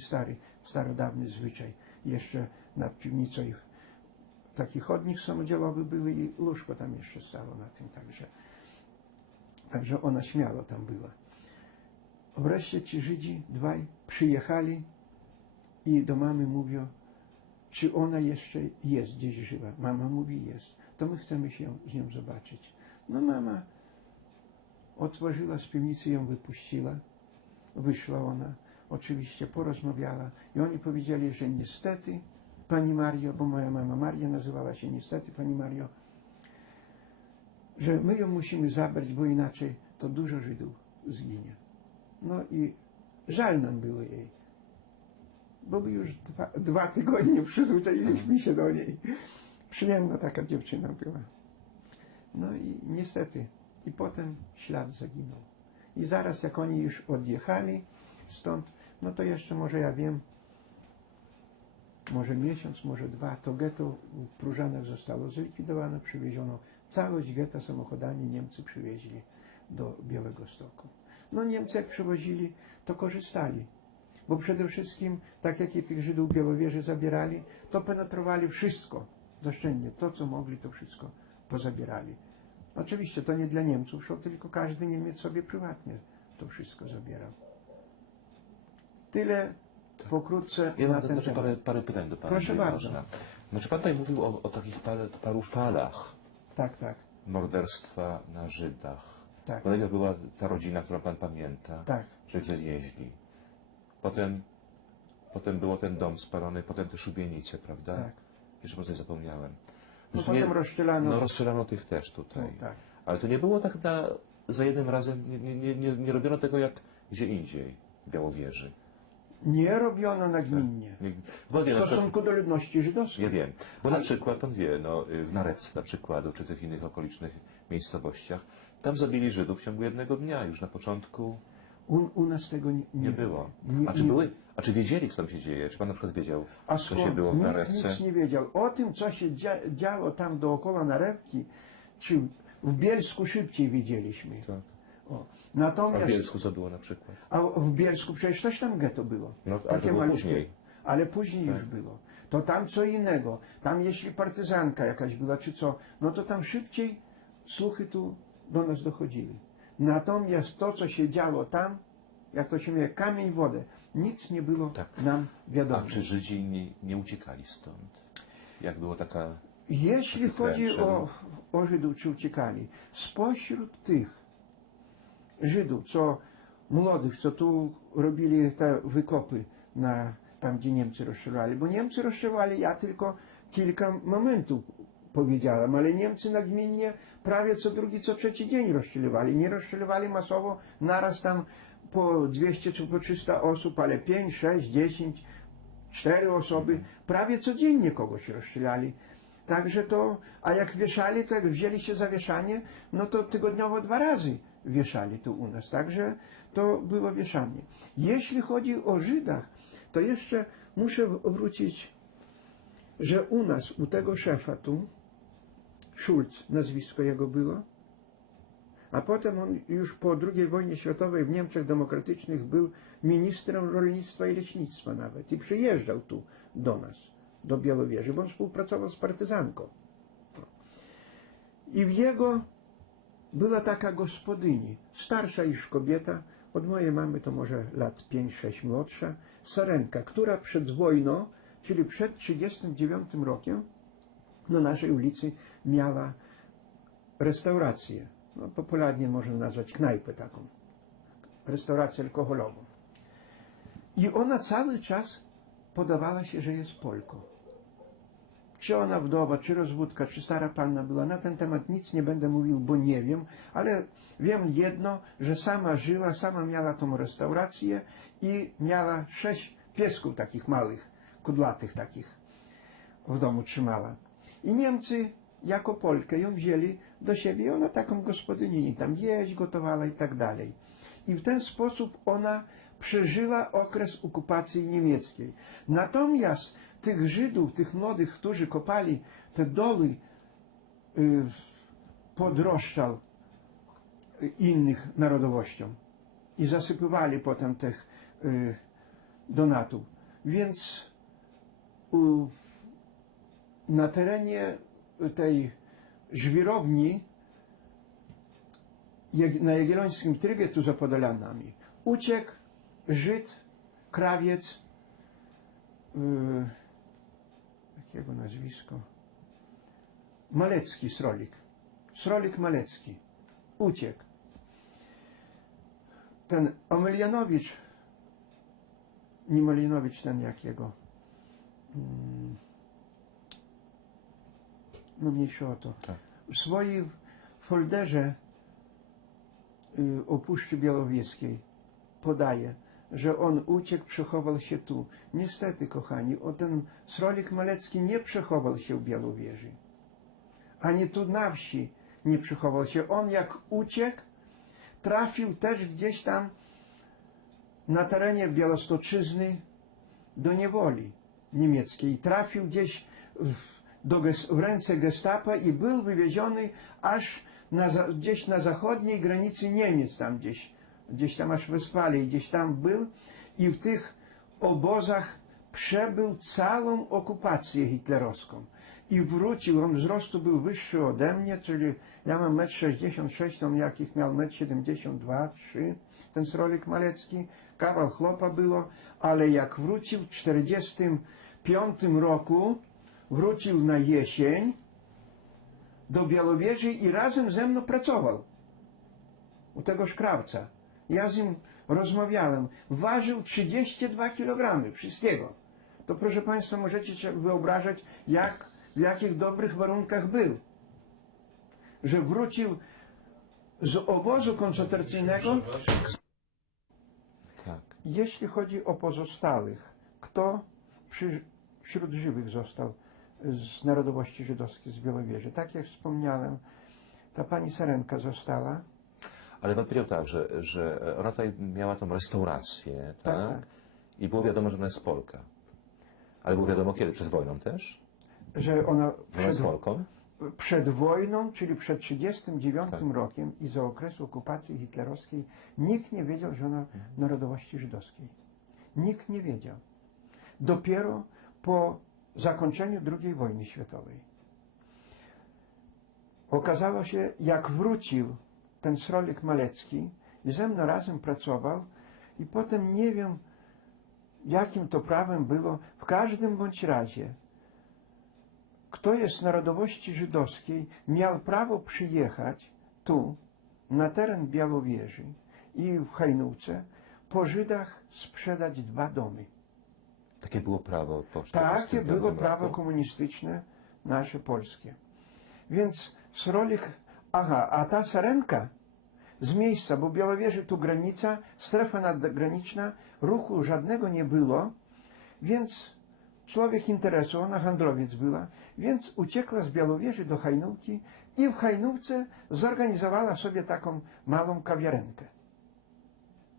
starodawny zwyczaj. Jeszcze nad piwnicą ich taki chodnik samodzielowy był i łóżko tam jeszcze stało na tym, także ona śmiało tam była. Wreszcie ci Żydzi dwaj przyjechali i do mamy mówią, czy ona jeszcze jest gdzieś żywa. Mama mówi, jest. To my chcemy się z nią zobaczyć. No mama otworzyła z piwnicy, ją wypuściła. Wyszła ona, oczywiście porozmawiała i oni powiedzieli, że niestety Pani Mario, bo moja mama Maria nazywała się niestety Pani Mario, że my ją musimy zabrać, bo inaczej to dużo Żydów zginie. No i żal nam było jej, bo my już 2 tygodnie przyzwyczailiśmy się do niej. Przyjemna taka dziewczyna była. No i niestety, i potem ślad zaginął. I zaraz jak oni już odjechali stąd, no to jeszcze może ja wiem, może miesiąc, może 2, to getto w Próżanach zostało zlikwidowane, przywieziono całość getta samochodami, Niemcy przywieźli do Białegostoku. No Niemcy jak przywozili, to korzystali, bo przede wszystkim, tak jak i tych Żydów w Białowieży zabierali, to penetrowali wszystko, doszczędnie, to co mogli, to wszystko pozabierali. Oczywiście to nie dla Niemców szło, tylko każdy Niemiec sobie prywatnie to wszystko zabierał. Tyle pokrótce Ja na mam ten znaczy temat. parę pytań do Pana. Proszę jeżeli bardzo. można. Znaczy Pan tutaj mówił o takich paru falach Tak, tak, morderstwa na Żydach. tak, Bo najpierw była ta rodzina, którą Pan pamięta, tak, że wywieźli. Potem było ten dom spalony, potem te szubienice, prawda? tak. Jeszcze po coś zapomniałem. No Zresztą potem rozstrzelano. No rozstrzelano tych też tutaj. No, tak. Ale to nie było tak za jednym razem, nie robiono tego jak gdzie indziej w Białowieży. Nie robiono nagminnie. Bo W wie, na przykład, stosunku do ludności żydowskiej. ja wiem, bo na przykład pan wie, no, w Narewce na przykład, czy w tych innych okolicznych miejscowościach, tam zabili Żydów w ciągu jednego dnia, już na początku U nas tego nie było. Nie, A czy wiedzieli, co tam się dzieje? Czy pan na przykład wiedział, A co skąd? się było w Nikt Narewce? nic nie wiedział. O tym, co się działo tam dookoła Narewki, czy w Bielsku szybciej wiedzieliśmy. Tak. O. A w Natomiast, Bielsku co było na przykład? a w Bielsku przecież też tam getto było. No, ale to było malutkie. później. Ale później już było. to tam co innego. Tam jeśli partyzanka jakaś była, czy co, no to tam szybciej słuchy tu do nas dochodziły. Natomiast to, co się działo tam, jak to się mówi, kamień w wodę, nic nie było Tak. nam wiadomo. A czy Żydzi nie uciekali stąd? Jak było taka... Jeśli taki chodzi trend o Żydów, czy uciekali, spośród tych Żydów, co młodych, co tu robili te wykopy tam, gdzie Niemcy rozstrzelali, bo Niemcy rozstrzelali, ja tylko kilka momentów powiedziałem, ale Niemcy nagminnie prawie co drugi, co trzeci dzień rozstrzeliwali. Nie rozstrzeliwali masowo, naraz tam po 200 czy po 300 osób, ale 5, 6, 10, 4 osoby, prawie codziennie kogoś rozstrzelali. Także to, a jak wieszali, to jak wzięli się za wieszanie, no to tygodniowo 2 razy wieszali tu u nas. Także to było wieszanie. Jeśli chodzi o Żydach, to jeszcze muszę wrócić, że u nas, u tego szefa tu, Schulz, nazwisko jego było, a potem on już po II wojnie światowej w Niemczech Demokratycznych był ministrem rolnictwa i leśnictwa nawet i przyjeżdżał tu do nas, do Białowieży, bo on współpracował z partyzanką. I w jego była taka gospodyni, starsza już kobieta, od mojej mamy to może lat 5-6 młodsza, Sarenka, która przed wojną, czyli przed 1939 rokiem, na naszej ulicy miała restaurację. No, popularnie można nazwać knajpę taką. Restaurację alkoholową. I ona cały czas podawała się, że jest Polką. Czy ona wdowa, czy rozwódka, czy stara panna była, na ten temat nic nie będę mówił, bo nie wiem, ale wiem jedno, że sama żyła, sama miała tą restaurację i miała 6 piesków takich małych, kudlatych takich w domu trzymała. I Niemcy jako Polkę ją wzięli do siebie i ona taką gospodynię tam jeść gotowała i tak dalej. I w ten sposób ona przeżyła okres okupacji niemieckiej. Natomiast tych Żydów, tych młodych, którzy kopali te doły pod rozstrzał innych narodowościom i zasypywali potem tych donatów. Więc na terenie tej żwirowni na Jagiellońskim Trybie, tu za Podolanami, uciekł Żyd, krawiec, jakiego nazwisko? Malecki, Srolik. Srolik Malecki. Uciekł. Ten Omelianowicz, nie Malianowicz, ten jakiego? No mniejsza o to. Tak. W swoim folderze o Puszczy Białowieskiej podaje, że on uciekł, przechował się tu. Niestety, kochani, ten Srolik Malecki nie przechował się w Białowieży. Ani tu na wsi nie przechował się. On jak uciekł, trafił też gdzieś tam na terenie Białostoczyzny do niewoli niemieckiej. Trafił gdzieś w ręce gestapa i był wywieziony aż gdzieś na zachodniej granicy Niemiec, tam gdzieś tam aż w Westfalii, gdzieś tam był i w tych obozach przebył całą okupację hitlerowską. I wrócił, on wzrostu był wyższy ode mnie, czyli ja mam 1,66 m, on jakich miał 1,72 m, 3 ten Srolik Malecki, kawał chłopa było, ale jak wrócił w 1945 roku, wrócił na jesień do Białowieży i razem ze mną pracował u tego szkrawca. Ja z nim rozmawiałem. Ważył 32 kg wszystkiego. To proszę Państwa, możecie sobie wyobrażać, w jakich dobrych warunkach był. Że wrócił z obozu koncentracyjnego. Tak. Jeśli chodzi o pozostałych, kto wśród żywych został z narodowości żydowskiej z Białowieży? Tak jak wspomniałem, ta pani Sarenka została. Ale pan powiedział tak, że ona tutaj miała tą restaurację, tak? Tak. I było wiadomo, że ona jest Polka. Ale było wiadomo kiedy? Przed wojną też? Że ona Ona jest Polką? przed wojną, czyli przed 1939 Tak. rokiem i za okresu okupacji hitlerowskiej, nikt nie wiedział, że ona narodowości żydowskiej. Nikt nie wiedział. Dopiero po zakończeniu II wojny światowej. Okazało się, jak wrócił ten Srolik Malecki i ze mną razem pracował i potem nie wiem, jakim to prawem było, w każdym bądź razie, kto jest z narodowości żydowskiej, miał prawo przyjechać tu, na teren Białowieży i w Hajnówce, po Żydach sprzedać 2 domy. Takie było prawo po Takie 45 było prawo roku. komunistyczne nasze polskie. Więc Srolik, a ta Sarenka z miejsca, bo w Białowieży tu granica, strefa nadgraniczna, ruchu żadnego nie było, więc człowiek interesu, ona handlowiec była, więc uciekła z Białowieży do Hajnówki i w Hajnówce zorganizowała sobie taką małą kawiarenkę.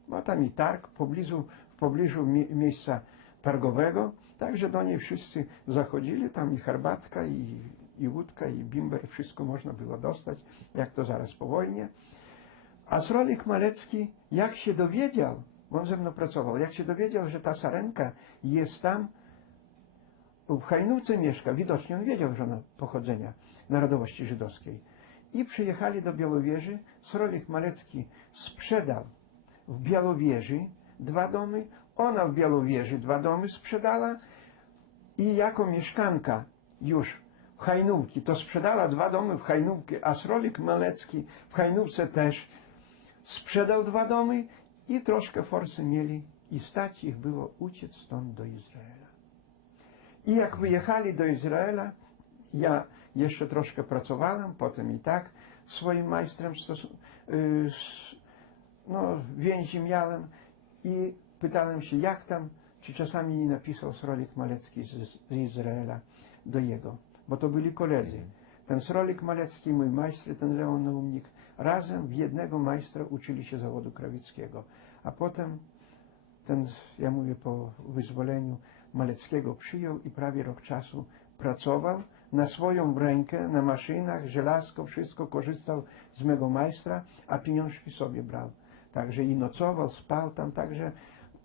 Bo tam i targ w pobliżu miejsca targowego, także do niej wszyscy zachodzili, tam i herbatka, i łódka, i bimber, wszystko można było dostać, jak to zaraz po wojnie. A Srolik Malecki, jak się dowiedział, bo on ze mną pracował, jak się dowiedział, że ta Sarenka jest tam, w Hajnówce mieszka, widocznie on wiedział, że ona pochodzenia narodowości żydowskiej. I przyjechali do Białowieży, Srolik Malecki sprzedał w Białowieży 2 domy, ona w Białowieży 2 domy sprzedała i jako mieszkanka już w Hajnówki, to sprzedała 2 domy w Hajnówkę, a Srolik Malecki w Hajnówce też sprzedał 2 domy i troszkę forsy mieli i stać ich było uciec stąd do Izraela. I jak wyjechali do Izraela, ja jeszcze troszkę pracowałem, potem i tak swoim majstrem więzi miałem i pytałem się, jak tam, czy czasami nie napisał Srolik Malecki z Izraela do jego, bo to byli koledzy. Ten Srolik Malecki, mój majstr, ten Leon Naumnik, razem w jednego majstra uczyli się zawodu krawieckiego. A potem ten, ja mówię, po wyzwoleniu Maleckiego przyjął i prawie rok czasu pracował na swoją rękę, na maszynach, żelazko, wszystko, korzystał z mego majstra, a pieniążki sobie brał. Także i nocował, spał tam, także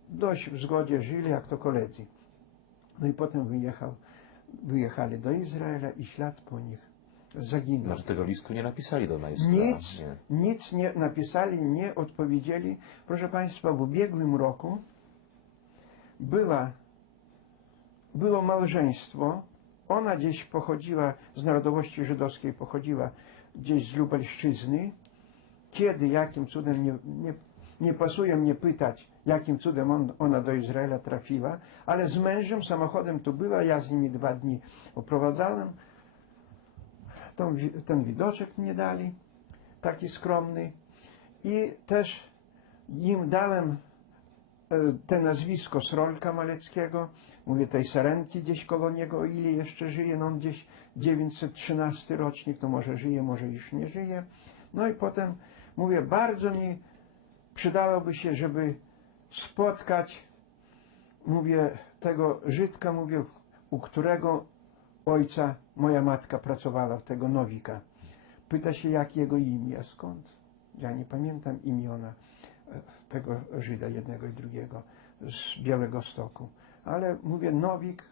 dość w zgodzie żyli, jak to koledzy. No i potem wyjechali do Izraela i ślad po nich zaginął. Znaczy tego listu nie napisali do majstra. Nic nie napisali, nie odpowiedzieli. Proszę Państwa, w ubiegłym roku było małżeństwo. Ona gdzieś pochodziła, z narodowości żydowskiej pochodziła gdzieś z Lubelszczyzny. Kiedy, jakim cudem, nie pasuje mnie pytać, jakim cudem ona do Izraela trafiła, ale z mężem samochodem tu była, ja z nimi 2 dni oprowadzałem. Ten widoczek mnie dali, taki skromny. I też im dałem te nazwisko Srolka Maleckiego, mówię, tej Sarenki gdzieś koło niego, o ile jeszcze żyje, no on gdzieś 913 rocznik, to może żyje, może już nie żyje. No i potem mówię, bardzo mi przydałoby się, żeby spotkać, mówię, tego Żydka, mówię, u którego ojca moja matka pracowała, tego Nowika. Pyta się, jak jego imię, a skąd? Ja nie pamiętam imiona tego Żyda, jednego i drugiego, z Białegostoku. Ale mówię, Nowik,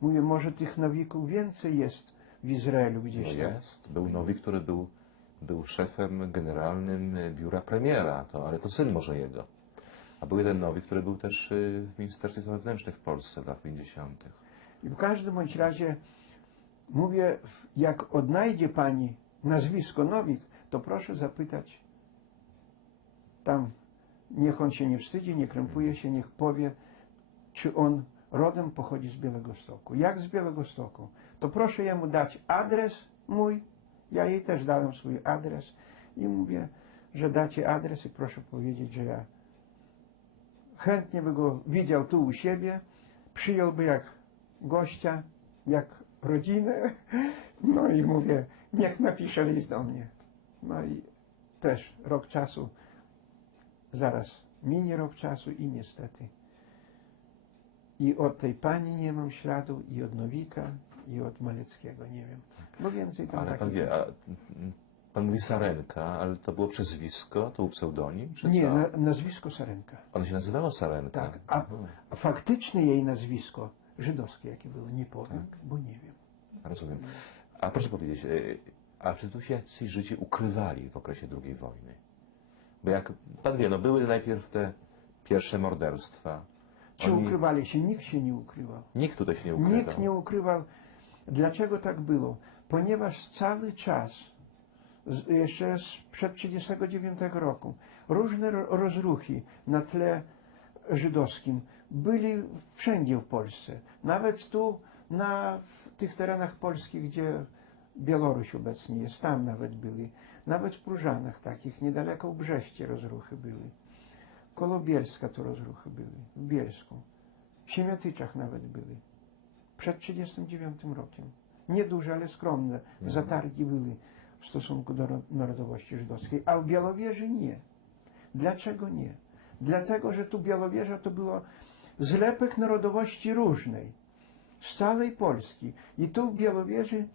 mówię, może tych Nowików więcej jest w Izraelu gdzieś No tam. jest. Był Nowik, który był szefem generalnym biura premiera, ale to syn może jego. A był jeden Nowik, który był też w Ministerstwie Spraw Wewnętrznych w Polsce w latach 50. I w każdym bądź razie mówię, jak odnajdzie pani nazwisko Nowik, to proszę zapytać tam, niech on się nie wstydzi, nie krępuje się, niech powie, czy on rodem pochodzi z Białegostoku. Jak z Białegostoku? To proszę jemu dać adres mój, ja jej też dałem swój adres i mówię, że dacie adres i proszę powiedzieć, że ja chętnie by go widział tu u siebie, przyjąłby jak gościa, jak rodzinę, no i mówię, niech napisze list do mnie. No i też rok czasu, zaraz minie rok czasu i niestety i od tej pani nie mam śladu, i od Nowika, i od Maleckiego, nie wiem. Bo więcej tam Ale pan takich... wie, pan mówi Sarenka, ale to było przezwisko, to był pseudonim, czy Nie, co? nazwisko Sarenka. Ona się nazywała Sarenka. Tak, a faktyczne jej nazwisko żydowskie, jakie było, nie powiem, bo nie wiem. Rozumiem. A proszę powiedzieć, a czy tu się jacyś Żydzi ukrywali w okresie II wojny? Bo jak pan wie, no były najpierw te pierwsze morderstwa. Czy ukrywali się? Nikt się nie ukrywał. Nikt tutaj się nie ukrywał. Nikt nie ukrywał. Dlaczego tak było? Ponieważ cały czas, jeszcze przed 1939 roku, różne rozruchy na tle żydowskim byli wszędzie w Polsce. Nawet tu, w tych terenach polskich, gdzie Białoruś obecnie jest, tam nawet byli. Nawet w Próżanach takich, niedaleko w Brzeście rozruchy były. Koło Bielska to rozruchy były, w Bielsku. W Siemiatyczach nawet były. Przed 1939 rokiem. Nieduże, ale skromne zatargi były w stosunku do narodowości żydowskiej, a w Białowieży nie. Dlaczego nie? Dlatego, że tu Białowieża to było zlepek narodowości różnej, z całej Polski. I tu w Białowieży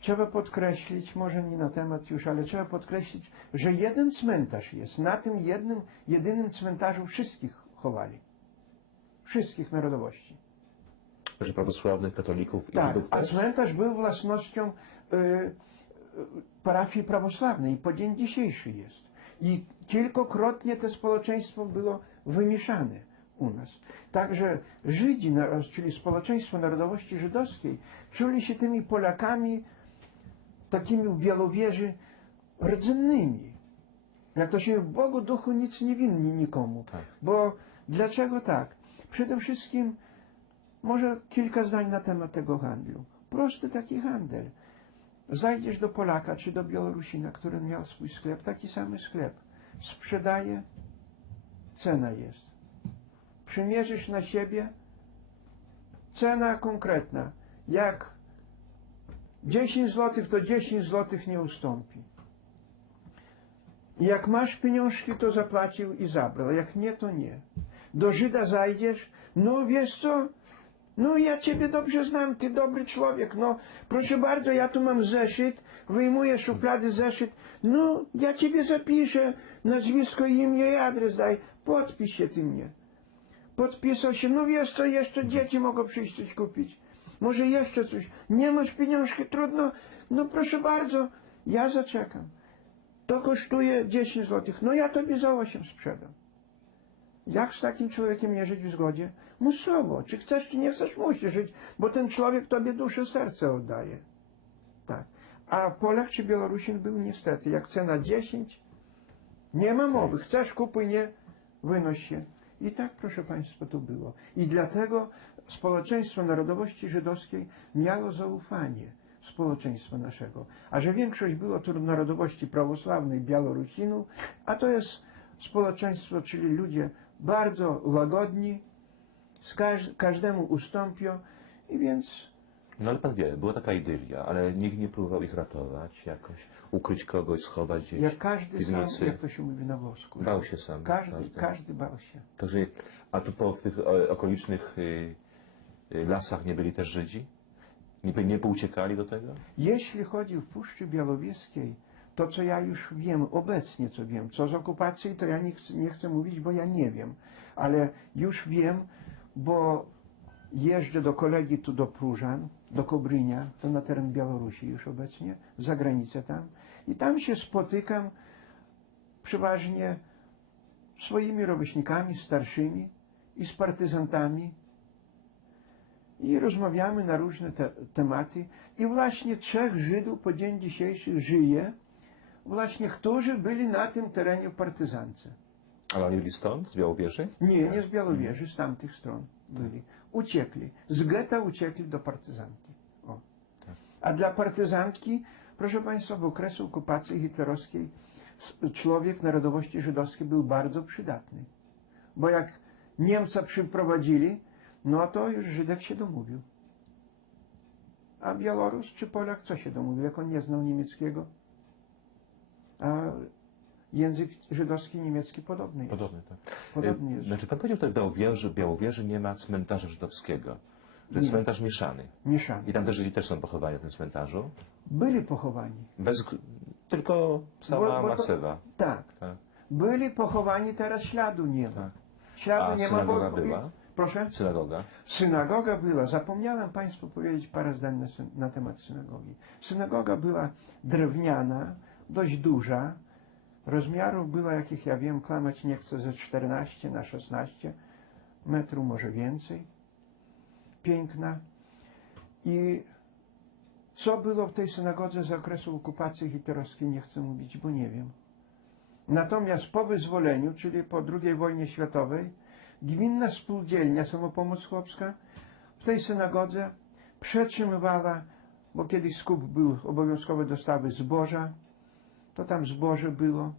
trzeba podkreślić, może nie na temat już, ale trzeba podkreślić, że jeden cmentarz jest. Na tym jedynym cmentarzu wszystkich chowali. Wszystkich narodowości. Że prawosławnych, katolików i Tak, Żydów a też? cmentarz był własnością parafii prawosławnej. Po dzień dzisiejszy jest. I kilkokrotnie to społeczeństwo było wymieszane u nas. Także Żydzi, czyli społeczeństwo narodowości żydowskiej, czuli się tymi Polakami, takimi w Białowieży, rdzennymi. Jak to się w Bogu Duchu nic nie winni nikomu. Tak. Bo dlaczego tak? Przede wszystkim może kilka zdań na temat tego handlu. Prosty taki handel. Zajdziesz do Polaka czy do Białorusina, który miał swój sklep, taki sam sklep. Sprzedaje, cena jest. Przymierzysz na siebie, cena konkretna. Jak 10 zł, to 10 zł nie ustąpi. Jak masz pieniążki, to zapłacił i zabrał. Jak nie, to nie. Do Żyda zajdziesz, no wiesz co? No ja ciebie dobrze znam, ty dobry człowiek, no proszę bardzo, ja tu mam zeszyt, wyjmuję szuflady zeszyt, no ja ciebie zapiszę, nazwisko, imię i adres daj, podpisz się ty mnie. Podpisał się, no wiesz co, jeszcze dzieci mogą przyjść coś kupić, może jeszcze coś, nie masz pieniążki, trudno, no proszę bardzo, ja zaczekam. To kosztuje 10 zł, no ja tobie za 8 sprzedam. Jak z takim człowiekiem nie żyć w zgodzie? Musowo. Czy chcesz, czy nie chcesz, musisz żyć, bo ten człowiek tobie duszę, serce oddaje. Tak. A Polak czy Białorusin był niestety, jak cena 10, nie ma mowy. Chcesz, kupuj, nie, wynoś się. I tak, proszę Państwa, to było. I dlatego społeczeństwo narodowości żydowskiej miało zaufanie społeczeństwa naszego. A że większość było tu narodowości prawosławnej Białorusinów, a to jest społeczeństwo, czyli ludzie bardzo łagodni, każdemu ustąpią i więc... No ale pan wie, była taka idylia, ale nikt nie próbował ich ratować, jakoś ukryć kogoś, schować gdzieś Jak każdy w piwnicy. sam, jak to się mówi na włosku. Bał się sam. Każdy bał się. Także, a tu w tych okolicznych lasach nie byli też Żydzi? Nie pouciekali do tego? Jeśli chodzi o Puszczy Białowieskiej, to co ja już wiem, obecnie co wiem, co z okupacji, to ja nie chcę mówić, bo ja nie wiem. Ale już wiem, bo jeżdżę do kolegi tu do Próżan, do Kobrynia, to na teren Białorusi już obecnie, za granicę tam. I tam się spotykam przeważnie swoimi rówieśnikami, starszymi i z partyzantami. I rozmawiamy na różne tematy. I właśnie 3 Żydów po dzień dzisiejszy żyje, właśnie którzy byli na tym terenie w partyzance. Ale oni byli stąd, z Białowieży? Nie z Białowieży, z tamtych stron byli. Uciekli. Z getta uciekli do partyzantki. O. Tak. A dla partyzantki, proszę Państwa, w okresie okupacji hitlerowskiej człowiek narodowości żydowskiej był bardzo przydatny. Bo jak Niemca przyprowadzili, no to już Żydek się domówił. A Białorus czy Polak co się domówił, jak on nie znał niemieckiego? A język żydowski i niemiecki podobny jest. Podobny, tak. Podobny jest. Znaczy pan powiedział tutaj w Białowieży nie ma cmentarza żydowskiego. To jest Nie. cmentarz mieszany. Mieszany. I tam też Żydzi też są pochowani w tym cmentarzu. Byli pochowani. Tylko sama Bo to- macewa. Tak. Tak. Byli pochowani, teraz śladu nie ma. Tak. Śladu A nie ma, synagoga była? Proszę? Synagoga? Synagoga była, zapomniałem Państwu powiedzieć parę zdań na temat synagogi. Synagoga była drewniana, dość duża, rozmiarów była, jakich ja wiem, kłamać nie chcę, ze 14 na 16 metrów, może więcej. Piękna. I co było w tej synagodze z okresu okupacji hitlerowskiej, nie chcę mówić, bo nie wiem. Natomiast po wyzwoleniu, czyli po II wojnie światowej, gminna spółdzielnia Samopomoc Chłopska w tej synagodze przetrzymywała, bo kiedyś skup był, obowiązkowe dostawy zboża, to tam zboże było,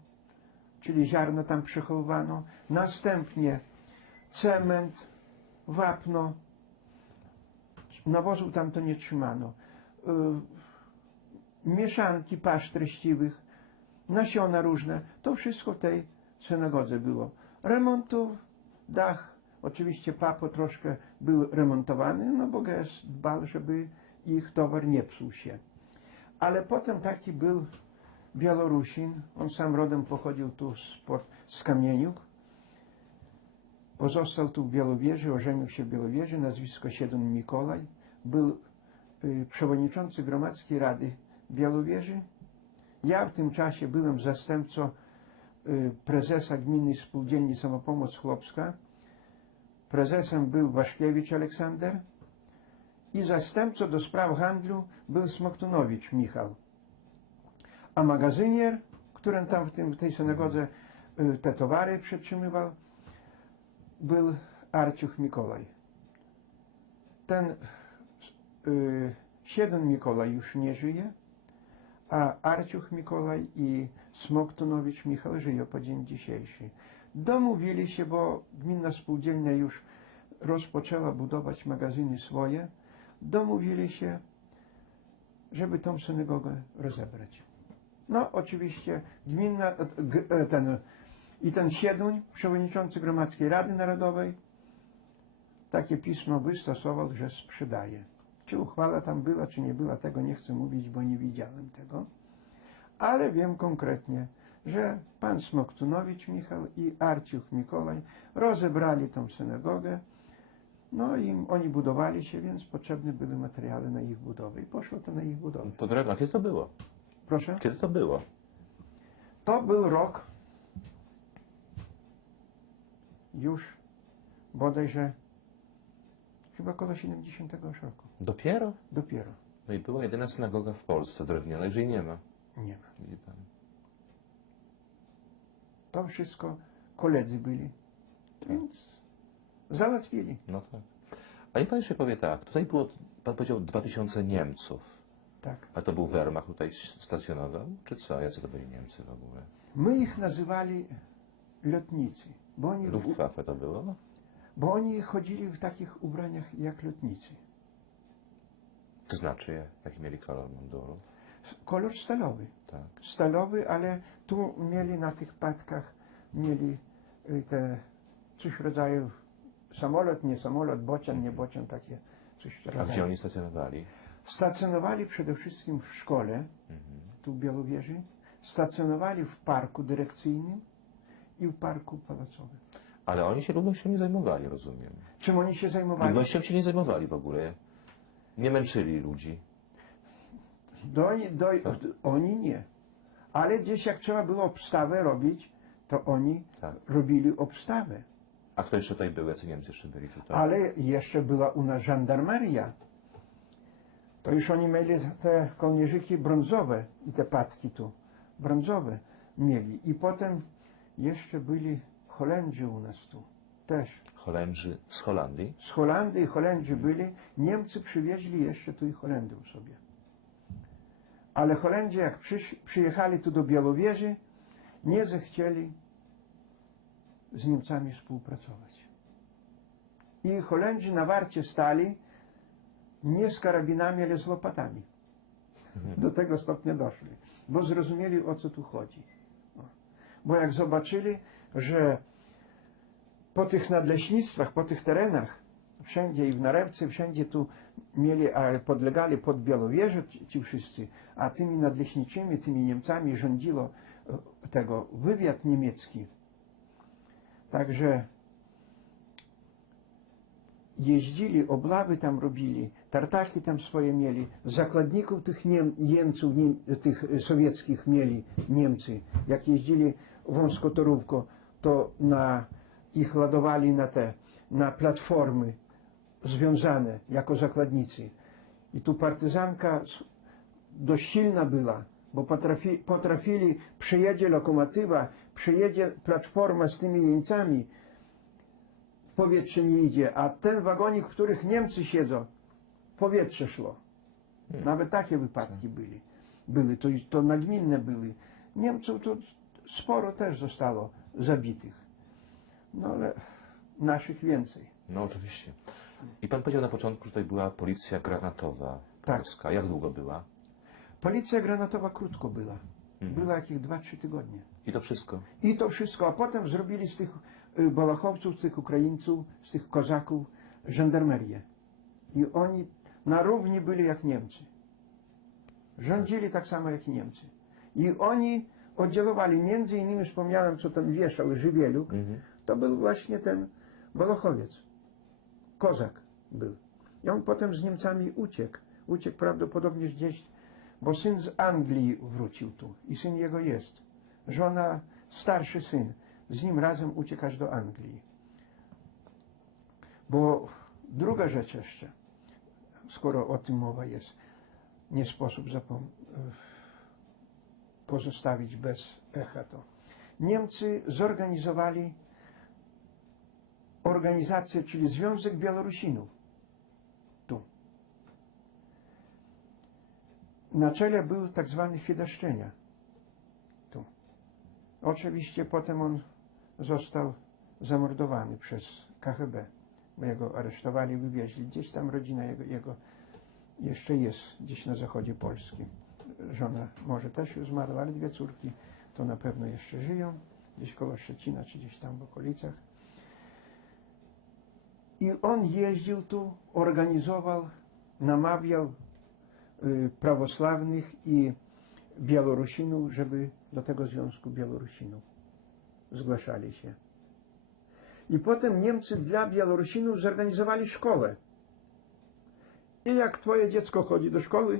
czyli ziarno tam przechowywano, następnie cement, wapno, nawozów tam to nie trzymano, mieszanki pasz treściwych, nasiona różne, to wszystko w tej synagodze było. Remontów, dach, oczywiście papo troszkę był remontowany, no bo GS dbał, żeby ich towar nie psuł się. Ale potem taki był Białorusin, on sam rodem pochodził tu z Kamieniuk, pozostał tu w Białowieży, ożenił się w Białowieży, nazwisko Siedun Mikołaj, był przewodniczący Gromadzkiej Rady Białowieży. Ja w tym czasie byłem zastępcą prezesa Gminnej Spółdzielni Samopomoc Chłopska. Prezesem był Waszkiewicz Aleksander i zastępcą do spraw handlu był Smoktunowicz Michał. A magazynier, który tam w tej synagodze te towary przetrzymywał, był Arciuch Mikołaj. Ten Siedun Mikołaj już nie żyje, a Arciuch Mikołaj i Smoktunowicz Michał żyją po dzień dzisiejszy. Domówili się, bo gminna spółdzielnia już rozpoczęła budować magazyny swoje, domówili się, żeby tą synagogę rozebrać. No oczywiście gminna, ten Sieduń, przewodniczący Gromadzkiej Rady Narodowej, takie pismo wystosował, że sprzedaje. Czy uchwała tam była, czy nie była, tego nie chcę mówić, bo nie widziałem tego. Ale wiem konkretnie, że pan Smoktunowicz Michał i Arciuch Mikołaj rozebrali tą synagogę. No i oni budowali się, więc potrzebne były materiały na ich budowę. I poszło to na ich budowę. To drewno. Kiedy to było? Proszę? Kiedy to było? To był rok już bodajże chyba około 70 roku. Dopiero? Dopiero. No i była jedyna synagoga w Polsce drewniana, już jej nie ma. Nie ma. Widzi pan. To wszystko koledzy byli. Więc załatwili. No tak. A niech pan jeszcze powie tak, tutaj było, pan powiedział 2000 Niemców. Tak. A to był Wehrmacht tutaj stacjonował? Czy co? Jacy to byli Niemcy w ogóle? My ich nazywali lotnicy, Luftwaffe to było? bo oni chodzili w takich ubraniach jak lotnicy. To znaczy, jaki mieli kolor munduru? Kolor stalowy. Tak. Stalowy, ale tu mieli na tych patkach, mieli te coś w rodzaju samolot, nie samolot, bocian, nie bocian, takie coś w A rodzaju. gdzie oni stacjonowali? Stacjonowali przede wszystkim w szkole, tu w Białowieży, stacjonowali w parku dyrekcyjnym i w parku palacowym. Ale oni się ludnością nie zajmowali, rozumiem. Czym oni się zajmowali? Ludnością się nie zajmowali w ogóle. Nie męczyli ludzi. Oni nie. Ale gdzieś jak trzeba było obstawę robić, to oni Tak. robili obstawę. A kto jeszcze tutaj był? Jacy Niemcy jeszcze byli tutaj? Ale jeszcze była u nas żandarmeria. To już oni mieli te kołnierzyki brązowe i te patki tu brązowe mieli. I potem jeszcze byli Holendrzy u nas tu też. Holendrzy z Holandii? Z Holandii Holendrzy byli. Niemcy przywieźli jeszcze tu i Holendrów sobie. Ale Holendrzy jak przyjechali tu do Białowieży, nie zechcieli z Niemcami współpracować. I Holendrzy na warcie stali nie z karabinami, ale z łopatami. Do tego stopnia doszli, bo zrozumieli, o co tu chodzi. Bo jak zobaczyli, że po tych nadleśnictwach, po tych terenach, wszędzie i w Narewce, wszędzie tu mieli, ale podlegali pod Białowieżę ci wszyscy, a tymi nadleśniczymi, tymi Niemcami rządziło tego wywiad niemiecki. Także jeździli, oblawy tam robili, tartaki tam swoje mieli, zakładników tych Niemców, tych sowieckich mieli Niemcy. Jak jeździli wąskotorówko, to ich ładowali na platformy związane jako zakładnicy. I tu partyzanka dość silna była, bo potrafili, przyjedzie lokomotywa, przyjedzie platforma z tymi jeńcami, w powietrze nie idzie, a ten wagonik, w których Niemcy siedzą, powietrze szło. Nawet takie wypadki były. To nagminne były. Niemców to sporo też zostało zabitych. No ale naszych więcej. No oczywiście. I pan powiedział na początku, że tutaj była policja granatowa polska. Tak. Jak długo była? Policja granatowa krótko była. Była jakieś 2-3 tygodnie. I to wszystko? I to wszystko. A potem zrobili z tych Bolachowców, z tych Ukraińców, z tych Kozaków żandarmerię. I oni na równi byli jak Niemcy. Rządzili tak samo jak i Niemcy. I oni oddziaływali, między innymi wspomniałem, co ten wieszał Żywieluk, to był właśnie ten Bolochowiec. Kozak był. I on potem z Niemcami uciekł. Uciekł prawdopodobnie gdzieś, bo syn z Anglii wrócił tu. I syn jego jest. Żona, starszy syn. Z nim razem uciekł aż do Anglii. Bo druga rzecz jeszcze, skoro o tym mowa jest, nie sposób pozostawić bez echa to. Niemcy zorganizowali organizację, czyli Związek Białorusinów. Tu. Na czele był tak zwany Fideszczenia. Tu. Oczywiście potem on został zamordowany przez KGB, bo jego aresztowali, wywieźli. Gdzieś tam rodzina jego jeszcze jest, gdzieś na zachodzie Polski. Żona może też już zmarła, ale 2 córki to na pewno jeszcze żyją, gdzieś koło Szczecina, czy gdzieś tam w okolicach. I on jeździł tu, organizował, namawiał prawosławnych i Białorusinów, żeby do tego Związku Białorusinów zgłaszali się. I potem Niemcy dla Białorusinów zorganizowali szkołę. I jak twoje dziecko chodzi do szkoły,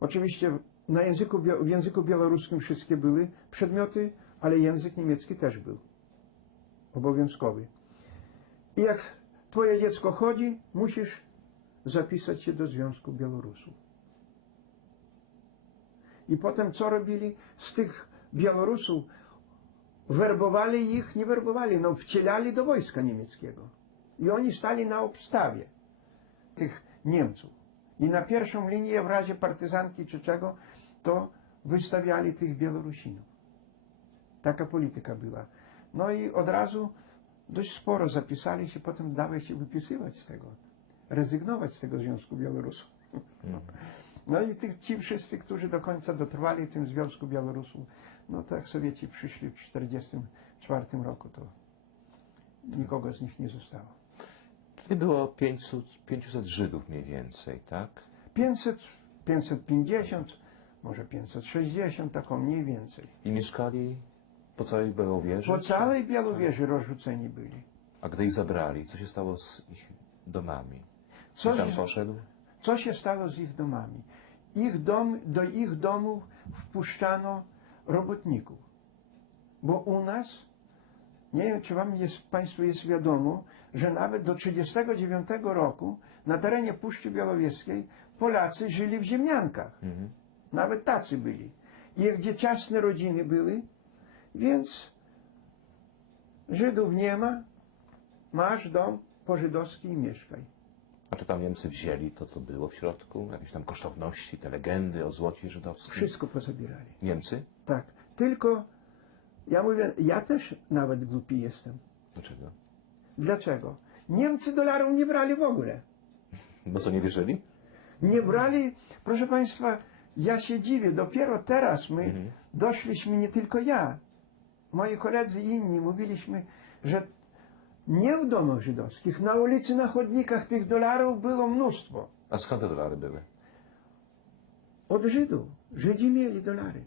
oczywiście w języku białoruskim wszystkie były przedmioty, ale język niemiecki też był obowiązkowy. I jak twoje dziecko chodzi, musisz zapisać się do Związku Białorusów. I potem co robili? Z tych Białorusów werbowali ich, nie werbowali, no wcielali do wojska niemieckiego. I oni stali na obstawie tych Niemców. I na pierwszą linię w razie partyzanki czy czego, to wystawiali tych Białorusinów. Taka polityka była. No i od razu dość sporo zapisali się, potem dało się wypisywać z tego, rezygnować z tego Związku Białorusów. No i ci wszyscy, którzy do końca dotrwali w tym Związku Białorusów, no to jak Sowieci przyszli w 1944 roku, to nikogo z nich nie zostało. Czyli było 500 Żydów mniej więcej, tak? 500, 550, może 560, taką mniej więcej. I mieszkali po całej Białowieży? Po całej Białowieży rozrzuceni byli. A gdy ich zabrali, co się stało z ich domami? Ktoś tam poszedł? Co się stało z ich domami? Do ich domów wpuszczano robotników. Bo u nas, nie wiem, czy Państwu jest wiadomo, że nawet do 1939 roku na terenie Puszczy Białowieskiej Polacy żyli w ziemiankach. Nawet tacy byli. I gdzie ciasne rodziny były, więc Żydów nie ma, masz dom pożydowski i mieszkaj. A czy tam Niemcy wzięli to, co było w środku? Jakieś tam kosztowności, te legendy o złocie żydowskim? Wszystko pozabierali. Niemcy? Tak. Tylko, ja mówię, ja też nawet głupi jestem. Dlaczego? Dlaczego? Niemcy dolarów nie brali w ogóle. Bo co, nie wierzyli? Nie brali, proszę Państwa, ja się dziwię, dopiero teraz my doszliśmy, nie tylko ja, moi koledzy i inni, mówiliśmy, że nie w domach żydowskich, na ulicy, na chodnikach tych dolarów było mnóstwo. A skąd te dolary były? Od Żydów. Żydzi mieli dolary.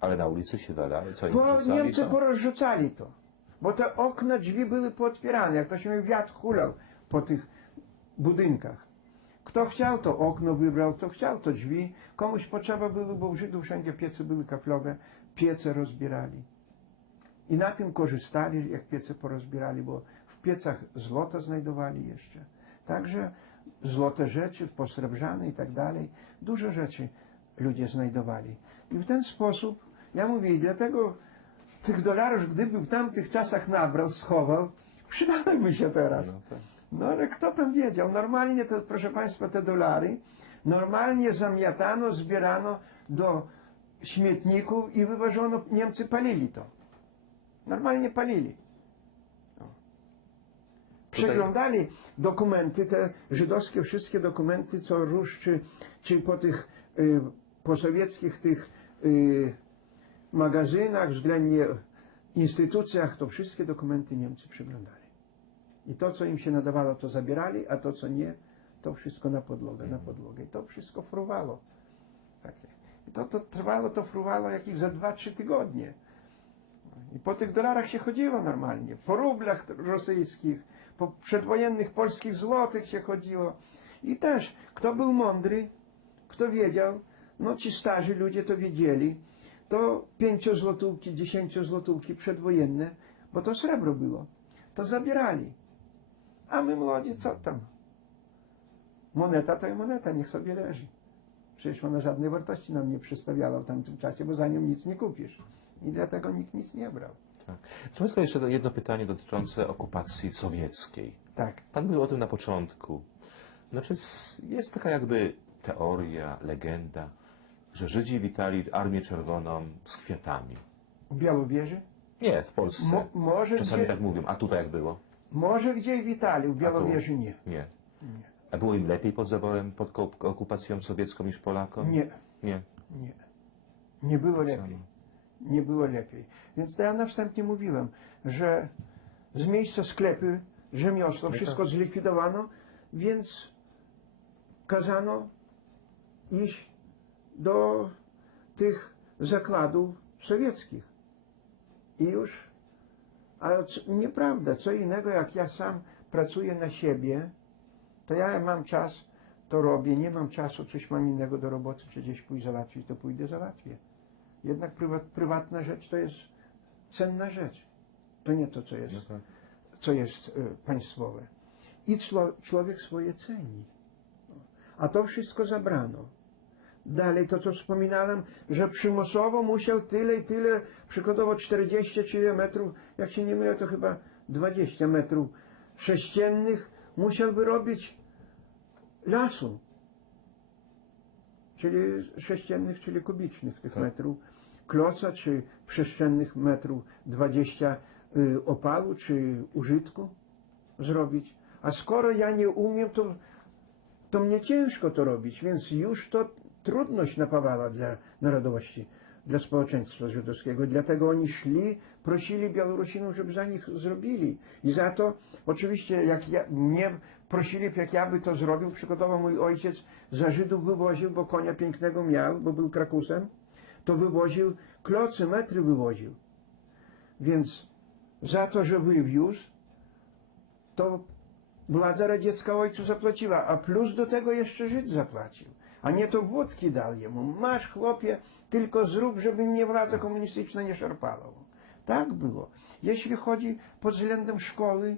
Ale na ulicy się walały? Co im Bo rzucali, Niemcy co? porozrzucali to. Bo te okna, drzwi były pootwierane, jak to się mówi, wiatr hulał po tych budynkach. Kto chciał, to okno wybrał, kto chciał, to drzwi. Komuś potrzeba było, bo u Żydów wszędzie piece były kaflowe, piece rozbierali. I na tym korzystali, jak piece porozbierali, bo w piecach złoto znajdowali jeszcze. Także złote rzeczy, posrebrzane i tak dalej. Dużo rzeczy ludzie znajdowali. I w ten sposób, ja mówię, i dlatego tych dolarów, gdyby w tamtych czasach nabrał, schował, przydałyby się teraz. No tak. No ale kto tam wiedział? Normalnie to, proszę Państwa, te dolary normalnie zamiatano, zbierano do śmietników i wywożono, Niemcy palili to. Normalnie palili. No. Przeglądali dokumenty, te żydowskie wszystkie dokumenty, co róż, czy po tych posowieckich tych magazynach, względnie instytucjach, to wszystkie dokumenty Niemcy przeglądali. I to, co im się nadawało, to zabierali, a to, co nie, to wszystko na podłogę, na podłogę. I to wszystko fruwało. Takie. I to trwało, to fruwało jakieś za 2-3 tygodnie. I po tych dolarach się chodziło normalnie. Po rublach rosyjskich, po przedwojennych polskich złotych się chodziło. I też, kto był mądry, kto wiedział, no ci starzy ludzie to wiedzieli, to 5-złotówki, 10-złotówki przedwojenne, bo to srebro było, to zabierali. A my młodzi, co tam? Moneta to i moneta, niech sobie leży. Przecież ona żadnej wartości nam nie przedstawiała w tamtym czasie, bo za nią nic nie kupisz. I dlatego nikt nic nie brał. Tak. Proszę Państwa, jeszcze jedno pytanie dotyczące okupacji sowieckiej. Tak. Pan mówił o tym na początku. Znaczy, jest taka jakby teoria, legenda, że Żydzi witali Armię Czerwoną z kwiatami. W Białowieży? Nie, w Polsce. Może Czasami gdzie, tak mówią. A tutaj jak było? może gdzie witali, w Białowieży nie. Nie. Nie. A było im lepiej pod zaborem, pod okupacją sowiecką niż Polakom? Nie. Nie. Nie. Nie było Tak lepiej. samo. Nie było lepiej. Więc to ja na wstępie mówiłem, że z miejsca sklepy, rzemiosło, wszystko zlikwidowano, więc kazano iść do tych zakładów sowieckich. I już, ale nieprawda, co innego jak ja sam pracuję na siebie, to ja mam czas, to robię, nie mam czasu, coś mam innego do roboty, czy gdzieś pójść załatwić, to pójdę załatwię. Jednak prywatna rzecz to jest cenna rzecz. To nie to, co jest, No tak. co jest państwowe. I człowiek swoje ceni. A to wszystko zabrano. Dalej to, co wspominałem, że przymusowo musiał tyle i tyle, przykładowo 40 metrów, jak się nie mylę, to chyba 20 metrów sześciennych musiałby robić lasu. Czyli sześciennych, czyli kubicznych tych Tak. metrów, kloca, czy przestrzennych metrów 20 opalu, czy użytku zrobić. A skoro ja nie umiem, to mnie ciężko to robić, więc już to trudność napawała dla narodowości, dla społeczeństwa żydowskiego. Dlatego oni szli, prosili Białorusinów, żeby za nich zrobili. I za to, oczywiście, jak mnie prosili, jak ja by to zrobił, przykładowo mój ojciec za Żydów wywoził, bo konia pięknego miał, bo był krakusem, to wywoził kloce, metry wywoził. Więc za to, że wywiózł, to władza radziecka ojcu zapłaciła, a plus do tego jeszcze Żyd zapłacił. A nie to wódki dał jemu. Masz, chłopie, tylko zrób, żeby mnie władza komunistyczna nie szarpała. Tak było. Jeśli chodzi pod względem szkoły,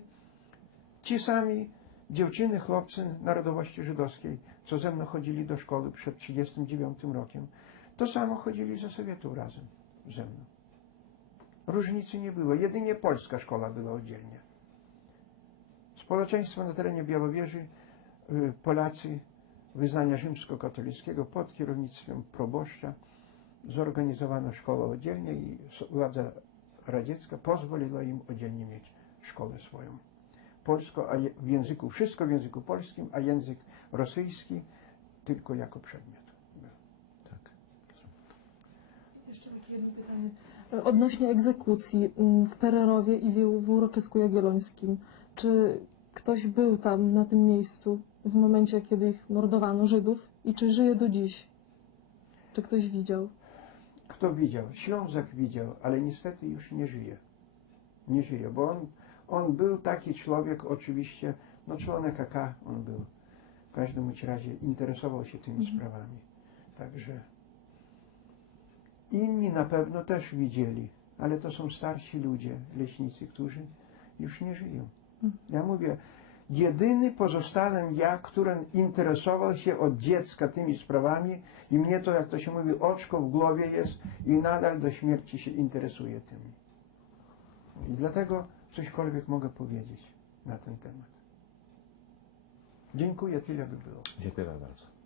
ci sami dziewczyny, chłopcy narodowości żydowskiej, co ze mną chodzili do szkoły przed 1939 rokiem, to samo chodzili ze Sowietów razem ze mną. Różnicy nie było. Jedynie polska szkoła była oddzielnie. Społeczeństwo na terenie Białowieży, Polacy wyznania rzymskokatolickiego pod kierownictwem proboszcza zorganizowano szkołę oddzielnie i władza radziecka pozwoliła im oddzielnie mieć szkołę swoją. Polsko, a w języku, wszystko w języku polskim, a język rosyjski tylko jako przedmiot. Tak. Jeszcze takie jedno pytanie. Odnośnie egzekucji w Pererowie i w Uroczysku Jagiellońskim. Czy ktoś był tam na tym miejscu w momencie, kiedy ich mordowano, Żydów? I czy żyje do dziś? Czy ktoś widział? Kto widział? Ślązak widział, ale niestety już nie żyje. nie żyje, bo on był taki człowiek, oczywiście, no członek AK on był. W każdym bądź razie interesował się tymi sprawami. Także inni na pewno też widzieli, ale to są starsi ludzie, leśnicy, którzy już nie żyją. Ja mówię, jedyny pozostałem ja, który interesował się od dziecka tymi sprawami i mnie to, jak to się mówi, oczko w głowie jest i nadal do śmierci się interesuje tym. I dlatego cośkolwiek mogę powiedzieć na ten temat. Dziękuję, tyle by było. Dziękuję bardzo.